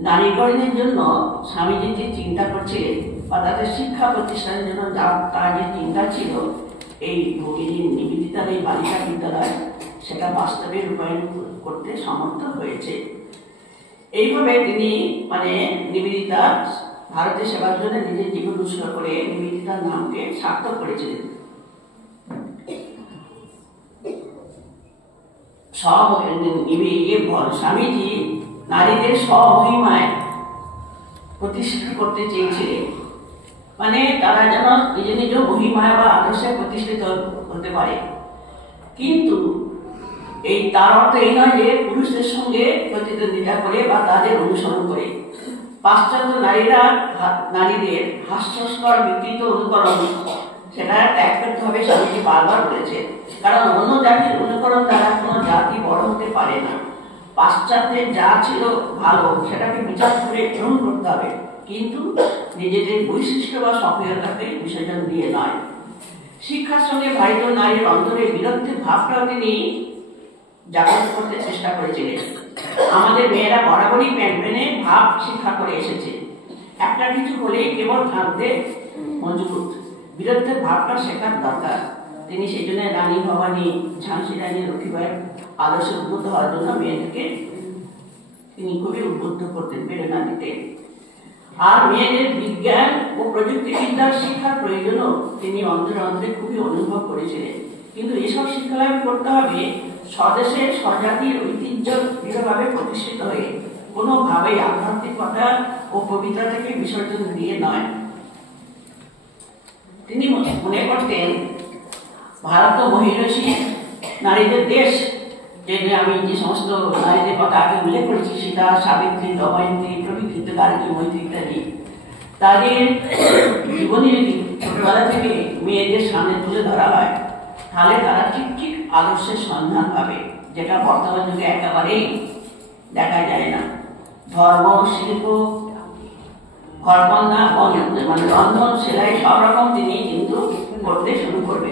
নারীকরণের জন্য স্বামীজি যে চিন্তা করছিলেন বা তাদের শিক্ষা প্রতিষ্ঠানের জন্য তার যে চিন্তা ছিল, এই ভগিনী নিবেদিতার এই বালিকা বিদ্যালয় সেটা বাস্তবে রূপায়ণ করতে সমর্থ হয়েছে। এইভাবে তিনি নিবেদিতা ভারতের সেবার জন্য নিজের জীবন উৎসর্গ করে নিবেদিতার নামকে সার্থক করেছিলেন। স্বামীজি নারীদের স্বমহিমায় প্রতিষ্ঠিত করতে চেয়েছিলেন, তারা যেন নিজ নিজ মহিমায় বা আদর্শে প্রতিষ্ঠিত হতে পারে। কিন্তু তার অর্থ এই নয় যে পুরুষদের সঙ্গে প্রতিদ্বন্দ্বিতা করে বা তাদের অনুসরণ করে। পাশ্চাত্য নারীদের হাস্যস্কর বিকৃত অনুকরণ সেটা ত্যাগ করতে হবে, স্বামীজি বারবার বলেছে। কারণ অন্য জাতির অনুকরণ দ্বারা কোনো জাতি বড় হতে পারে না। পাশ্চাত্যের যা ছিল ভালো সেটাকে বিচার করে গ্রহণ করতে হবে, কিন্তু নিজেদের বৈশিষ্ট্য বা সক্রিয়তাকে বিসর্জন দিয়ে নয়। শিক্ষার সঙ্গে ভারিত নারীর অন্তরে বিরক্তির ভাবটাও তিনি জাগ্রত করতে চেষ্টা করেছিলেন। আমাদের মেয়েরা বরাবরই প্যানপ্যানে ভাব শিক্ষা করে এসেছে, একটা কিছু হলেই কেবল থাকতে মজবুত, বিরুদ্ধের ভাবটা শেখার দরকার। তিনি সেই জন্য রানী ভবানী, ঝাঁসি রানী লক্ষ্মীবাইয়ের আদর্শে উদ্বুদ্ধ হওয়ার জন্য মেয়েদেরকে তিনি খুবই উদ্বুদ্ধ করতেন, প্রেরণা দিতেন। আর মেয়েদের বিজ্ঞান ও প্রযুক্তিবিদ্যার শিক্ষার প্রয়োজনও তিনি অন্তরে অন্তরে খুবই অনুভব করেছিলেন। কিন্তু এসব শিক্ষালাভ করতে হবে স্বদেশের স্বজাতির ঐতিহ্য দৃঢ়ভাবে প্রতিষ্ঠিত হয়ে, কোনোভাবেই আধ্যাত্মিকতা ও পবিত্রতাকে বিসর্জন দিয়ে নয়। তিনি মনে করতেন ভারত মহিষী নারীদের দেশ। আমি যে সমস্ত নারীদের কথা আগে উল্লেখ করেছি, সীতা, সাবিত্রী, দময়ন্তী প্রভৃতি, গার্গী, মৈত্রী ইত্যাদি, তাদের জীবনে যদি ছোটবেলা থেকে মেয়েদের সামনে তুলে ধরা হয়, তাহলে তারা ঠিক ঠিক আদর্শের সন্ধান পাবে, যেটা বর্তমান যুগে একেবারেই দেখা যায় না। ধর্ম, শিল্প, ঘরকন্যা, মানে রন্ধন, সেলাই সব রকম তিনি কিন্তু করতে শুরু করবে।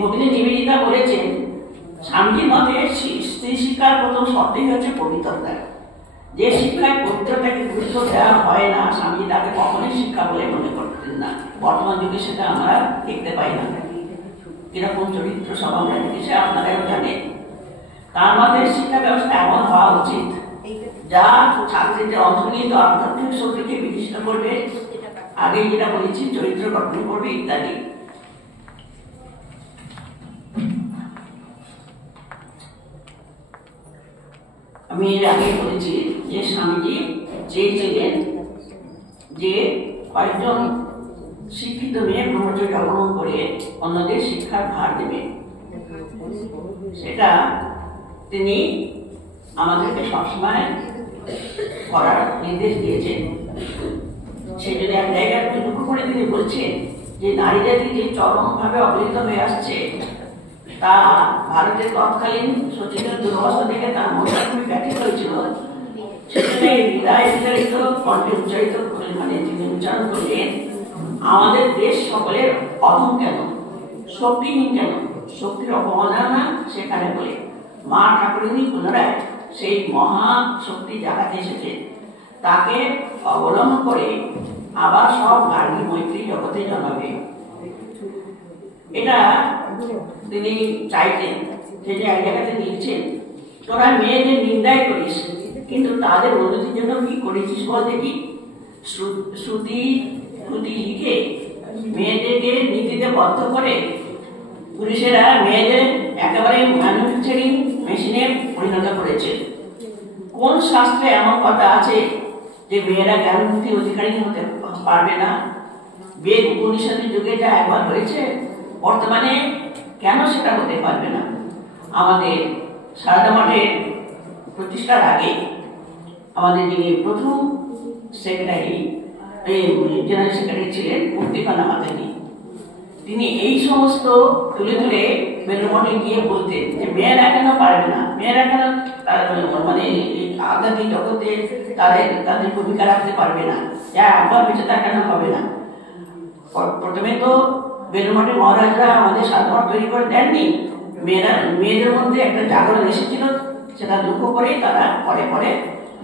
ভগিনী নিবেদিতা বলেছেন, স্বামীজির মতে স্ত্রী শিক্ষার প্রথম শর্তই হচ্ছে পবিত্রতা। যে শিক্ষায় পবিত্রতাকে গুরুত্ব দেওয়া হয় না, স্বামীজি তাকে কখনোই শিক্ষা বলে মনে করতেন না। বর্তমান যুগে সেটা আমরা দেখতে পাই না। এরকম চরিত্র সব আমরা দেখেছি, আপনারাও জানেন। তার মধ্যে শিক্ষা ব্যবস্থা এমন হওয়া উচিত যা ছাত্রীদের অন্তর্নিহিত আধ্যাত্মিক শক্তিকে বিকশিত করবে, আগে যেটা বলেছি চরিত্র গঠন করবে ইত্যাদি। আমি এর আগে বলেছি যে স্বামীজি চেয়েছিলেন যে কয়েকজন শিক্ষিত মেয়ে ব্রহ্মচর্য অবলম্বন করে অন্যদের শিক্ষার ভার দেবে। সেটা তিনি আমাদেরকে সবসময় করার নির্দেশ দিয়েছেন। সেই জন্য এক জায়গায় দুঃখ করে তিনি বলছেন যে নারী জাতি যে চরমভাবে অবহেলিত হয়ে আসছে, তা ভারতের তৎকালীন সচিবের দুরবস্থা থেকে তার মনটা খুবই ব্যাঠিত হয়েছিল। সেখানে হৃদয় বিতাড়িত কণ্ঠে উচ্চারিত করে, মানে তিনি উচ্চারণ করলেন, আমাদের দেশ সকলের অধম কেন, শক্তিহীন কেন, শক্তির অবমাননা সেখানে বলে মা ঠাকুরিনী পুনরায় সেই মহা শক্তি জাগাতে এসেছে, তাকে অবলম্বন করে আবার সব গার্গী মৈত্রী জগতে জন্মাবে। এটা তিনি চাইতেন। সেই জায়গাতে লিখছেন, তোরা মেয়েদের নিন্দায় করিস, কিন্তু তাদের উন্নতির জন্য কি করেছিস বল দেখি। শ্রুতি লিখে মেয়েদেরকে নীতিতে বদ্ধ করে পুরুষেরা মেয়েদের একেবারে ম্যানুফ্যাকচারিং মেশিনে পরিণত করেছে। কোন শাস্ত্রে এমন কথা আছে যে মেয়েরা জ্ঞানবুদ্ধি অধিকারী হতে পারবে না? বেদ উপনিষদের যুগে যা একবার হয়েছে, বর্তমানে কেন সেটা হতে পারবে না? আমাদের সারদা মঠের প্রতিষ্ঠার আগে আমাদের যিনি প্রথম সেক্রেটারি, জেনারেল সেক্রেটারি ছিলেন মুক্তিকানা মাতাজি, তিনি এই সমস্ত তুলে তুলে বেলুমঠে গিয়ে বলতেন যে মেয়েরা কেন পারবে না, মেয়েরা কেন মানে আধ্যাত্মিক জগতে তাদের ভূমিকা রাখতে পারবে না, যা একবার বেঁচে তা কেন হবে না। প্রথমে তো বেলুমঠের মহারাজরা আমাদের সাধমঠ তৈরি করে দেননি, মেয়েদের মধ্যে একটা জাগরণ এসেছিল, সেটা দুঃখ করে তারা পরে পরে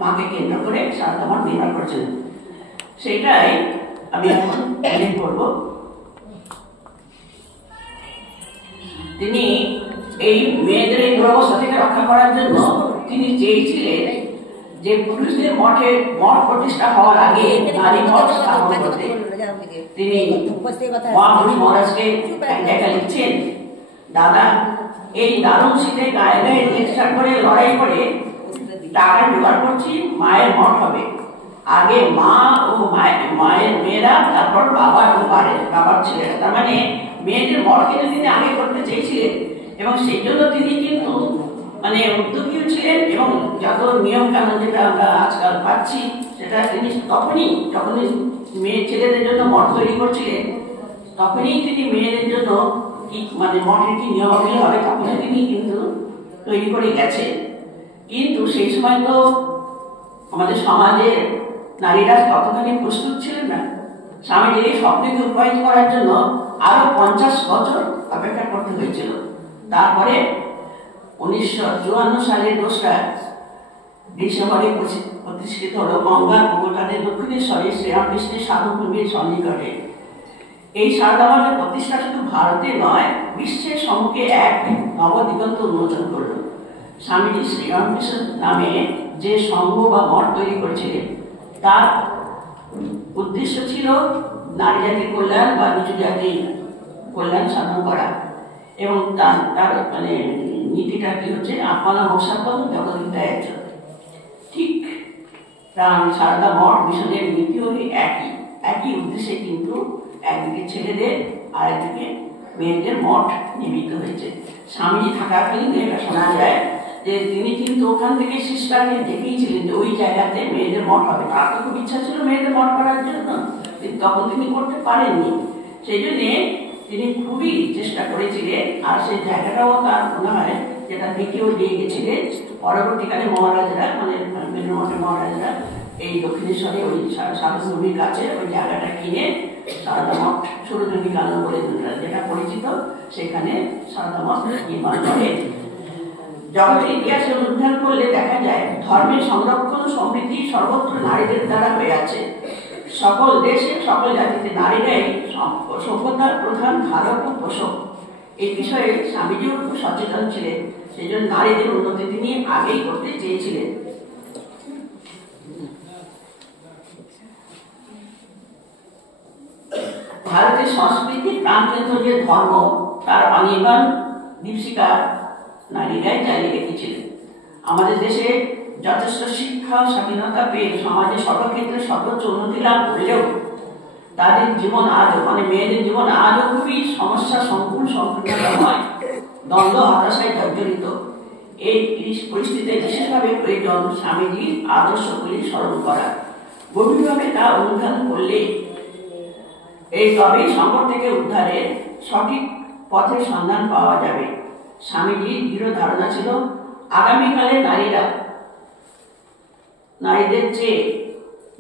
মাকে কেন্দ্র করে সাধমঠ নির্মাণ করেছিলেন। সেটাই আমি এখন উল্লেখ করব। তিনি এই মেয়েদের এই দুরবস্থা থেকে রক্ষা করার জন্য তিনি চেয়েছিলেন যে পুরুষদের মঠ প্রতিষ্ঠা হওয়ার আগে নারী মঠ স্থাপন করতে। তিনি মহাপুরুষ মহারাজকে এক জায়গায় লিখছেন, দাদা এই দারুণ শীতে গায়ে গায়ে চেষ্টা করে লড়াই করে টাকা জোগাড় করছি, মায়ের মঠ হবে। আগে মা ও মায়ের মেয়েরা, তারপর বাবা এবং বাবার ছেলেরা। তার মানে মেয়েদের মঠ কিন্তু তিনি আগে করতে চেয়েছিলেন, এবং সেই জন্য তিনি কিন্তু মানে উদ্যোগীও ছিলেন, এবং যত নিয়ম কানুন যেটা আমরা আজকাল পাচ্ছি সেটা তিনি যখনই মেয়ে ছেলেদের জন্য মঠ তৈরি করছিলেন, তখনই তিনি মেয়েদের জন্য কি মানে মঠের কি নিয়মাবলী হবে তখনই তিনি কিন্তু তৈরি করে গেছেন। কিন্তু সেই সময় তো আমাদের সমাজে নারীরা ততখানি প্রস্তুত ছিলেন না। স্বামীজির এই স্বপ্নকে রূপায়িত করার জন্য আরো 50 বছর অপেক্ষা করতে হয়েছিল। তারপরে 1954 সালের 2রা ডিসেম্বরে প্রতিষ্ঠিত হল গঙ্গার উপকূলে দক্ষিণেশ্বরে শ্রীরামকৃষ্ণের সাধুভূমির সন্নিকটে। এই সারদা মঠের প্রতিষ্ঠা শুধু ভারতে নয়, বিশ্বের সম্মুখে এক নবদিগন্ত উন্মোচন করল। স্বামীজি শ্রীরামকৃষ্ণ নামে যে সংঘ বা মঠ তৈরি করেছিলেন, তার উদ্দেশ্য ছিল নারী জাতির কল্যাণ বা নিচু জাতির কল্যাণ সাধন করা, এবং তার মানে নীতিটা কি হচ্ছে, আত্মানা মোক্ষার্থম জগদ্বিদ্যায়। ঠিক সারদা মঠ মিশনের নীতিও একই উদ্দেশ্যে, কিন্তু একদিকে ছেলেদের আর একদিকে মেয়েদের মঠ নির্মিত হয়েছে। স্বামীজি থাকাকালীন এটা শোনা যায় যে যে তিনি কিন্তু ওখান থেকে সিস্টারকে দেখিয়েছিলেন যে ওই জায়গাতে মেয়েদের মঠ হবে। তার তো খুব ইচ্ছা ছিল মেয়েদের মঠ করার জন্য, কিন্তু তখন তিনি করতে পারেননি। সেই জন্যে তিনি খুবই চেষ্টা করেছিলেন, আর সেই জায়গাটাও তার মনে হয় যেটা দেখেও দিয়ে গেছিলেন। পরবর্তীকালে মহারাজরা, মানে বেলুড় মঠের মহারাজরা এই দক্ষিণেশ্বরে ওই সারদানবীর কাছে ওই জায়গাটা কিনে সারদা মঠ, সুরজনী কানন বলে যেটা পরিচিত, সেখানে সারদা মঠ নির্মাণ করে। জগতের ইতিহাসে অনুধান করলে দেখা যায় ধর্মের সংরক্ষণ সমৃদ্ধি সর্বত্র নারীদের দ্বারা হয়ে আছে। সকল দেশে সকল জাতিতে নারীরাই সভ্যতার প্রধান ধারক ও পোষক। এই বিষয়ে স্বামীজিও খুব সচেতন ছিলেন, সেই জন্য নারীদের উন্নতি তিনি আগেই করতে চেয়েছিলেন। ভারতের সংস্কৃতি প্রাণকেন্দ্র যে ধর্ম, তার অনির্বাণ দীপশিখা নারীরাই জ্বালিয়ে রেখেছিলেন। আমাদের দেশে যথেষ্ট শিক্ষা স্বাধীনতা পেয়ে সমাজে সর্বক্ষেত্রে সর্বোচ্চ উন্নতি লাভ করলেও তাদের জীবন আজও, মানে মেয়েদের জীবন আজও খুবই সমস্যা সংকুল সংকীর্ণময়, দ্বন্দ্ব হতাশায় জর্জরিত। এই পরিস্থিতিতে বিশেষভাবে প্রয়োজন স্বামীজির আদর্শগুলি স্মরণ করা। গভীরভাবে তা অনুধান করলে এই তবেই সংকট থেকে উদ্ধারের সঠিক পথের সন্ধান পাওয়া যাবে। স্বামীজির দৃঢ় ধারণা ছিল আগামীকালে নারীদের চেয়ে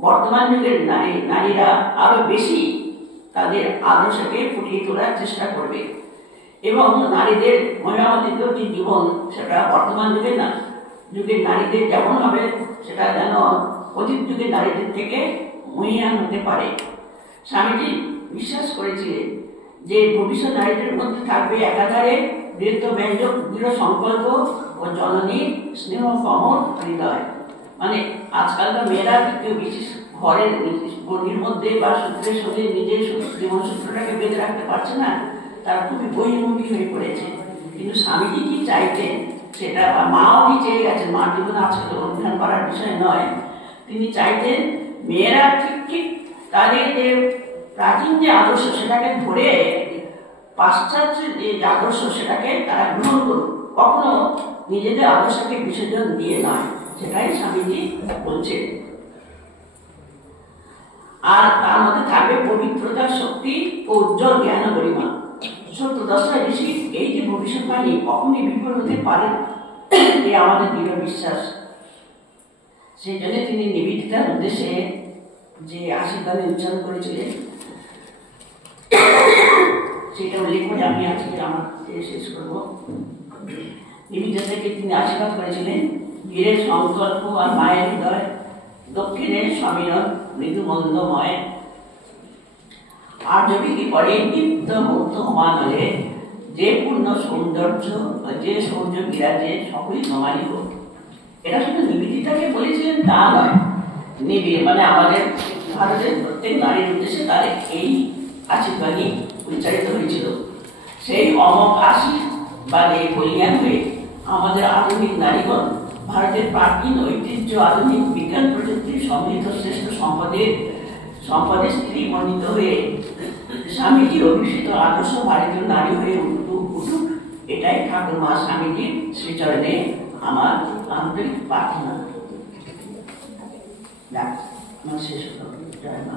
বর্তমান যুগের নারীরা আরো বেশি তাদের আদর্শকে ফুটিয়ে তোলার চেষ্টা করবে, এবং নারীদের মহিমামণ্ডিত যে জীবন, সেটা বর্তমান যুগের নারীদের যেমন হবে, সেটা যেন অতীত যুগের নারীদের থেকে মহিয়ান হতে পারে। স্বামীজি বিশ্বাস করেছিলেন যে ভবিষ্যৎ নারীদের মধ্যে থাকবে একাধারে বৃত্তব্যঞ্জক দৃঢ় সংকল্প ও জননীর স্নেহ কমল হৃদয়। মানে আজকালকার মেয়েরা কেউ বিশেষ ঘরের গণ্ডির মধ্যে বা সূত্রের সঙ্গে নিজের জীবন সূত্রটাকে বেঁধে রাখতে পারছে না, তারা খুবই বহির্মুখী হয়ে পড়েছে। কিন্তু স্বামীজি কি চাইতেন সেটা, বা মাও কি চেয়ে গেছেন, মার জীবনে আজকাল অনুধান করার বিষয় নয়। তিনি চাইতেন মেয়েরা ঠিক তাদের যে প্রাচীন যে আদর্শ সেটাকে ধরে পাশ্চাত্যের যে আদর্শ সেটাকে তারা গ্রহণ করুক, কখনো নিজেদের আদর্শকে বিসর্জন দিয়ে নয়, সেটাই স্বামীজি বলছেন। আর তার মধ্যে থাকবে পবিত্রতা, শক্তি ও উজ্জ্বল জ্ঞান গরিমা। সত্যদ্রষ্টা ঋষি এই যে ভবিষ্যৎবাণী কখনই বিফল হতে পারে না, এই আমাদের দৃঢ় বিশ্বাস। সেই জন্য তিনি নিবেদিতার উদ্দেশ্যে যে আশীর্বাদ উচ্চারণ করেছিলেন সেটা উল্লেখ করে আমি আজকে আমার শেষ করব। নিবেদিতাকে তিনি আশীর্বাদ করেছিলেন, বীরের সংকল্প আর মায়ের হৃদয়, দক্ষিণের সমীরণ মৃদুমন্দময়, আর যদি কি করে দীপ্ত মুক্ত হমানলে যে পূর্ণ সৌন্দর্য, যে সৌর্য বিরাজে সকলই সমানই হোক। এটা শুধু নিবেদিতাকে বলেছিলেন তা নয়, মানে আমাদের ভারতের প্রত্যেক নারীর উদ্দেশ্যে তার এই আশীর্বাদই উচ্চারিত হয়েছিল। সেই অমোঘ আশীর্বাদে বলিয়ান হয়ে আমাদের আধুনিক নারীগণ ভারতের প্রাচীন ঐতিহ্য, আধুনিক বিজ্ঞান প্রযুক্তির সমৃদ্ধ শ্রেষ্ঠ সম্পদের স্ত্রী মণ্ডিত হয়ে স্বামীজির অভিষিত আদর্শ ভারতীয় নারী হয়ে উঠুক, এটাই ঠাকুরমা স্বামীজির শ্রীচরণে আমার আন্তরিক প্রার্থনা। আমার শেষ হলো। জয় মা।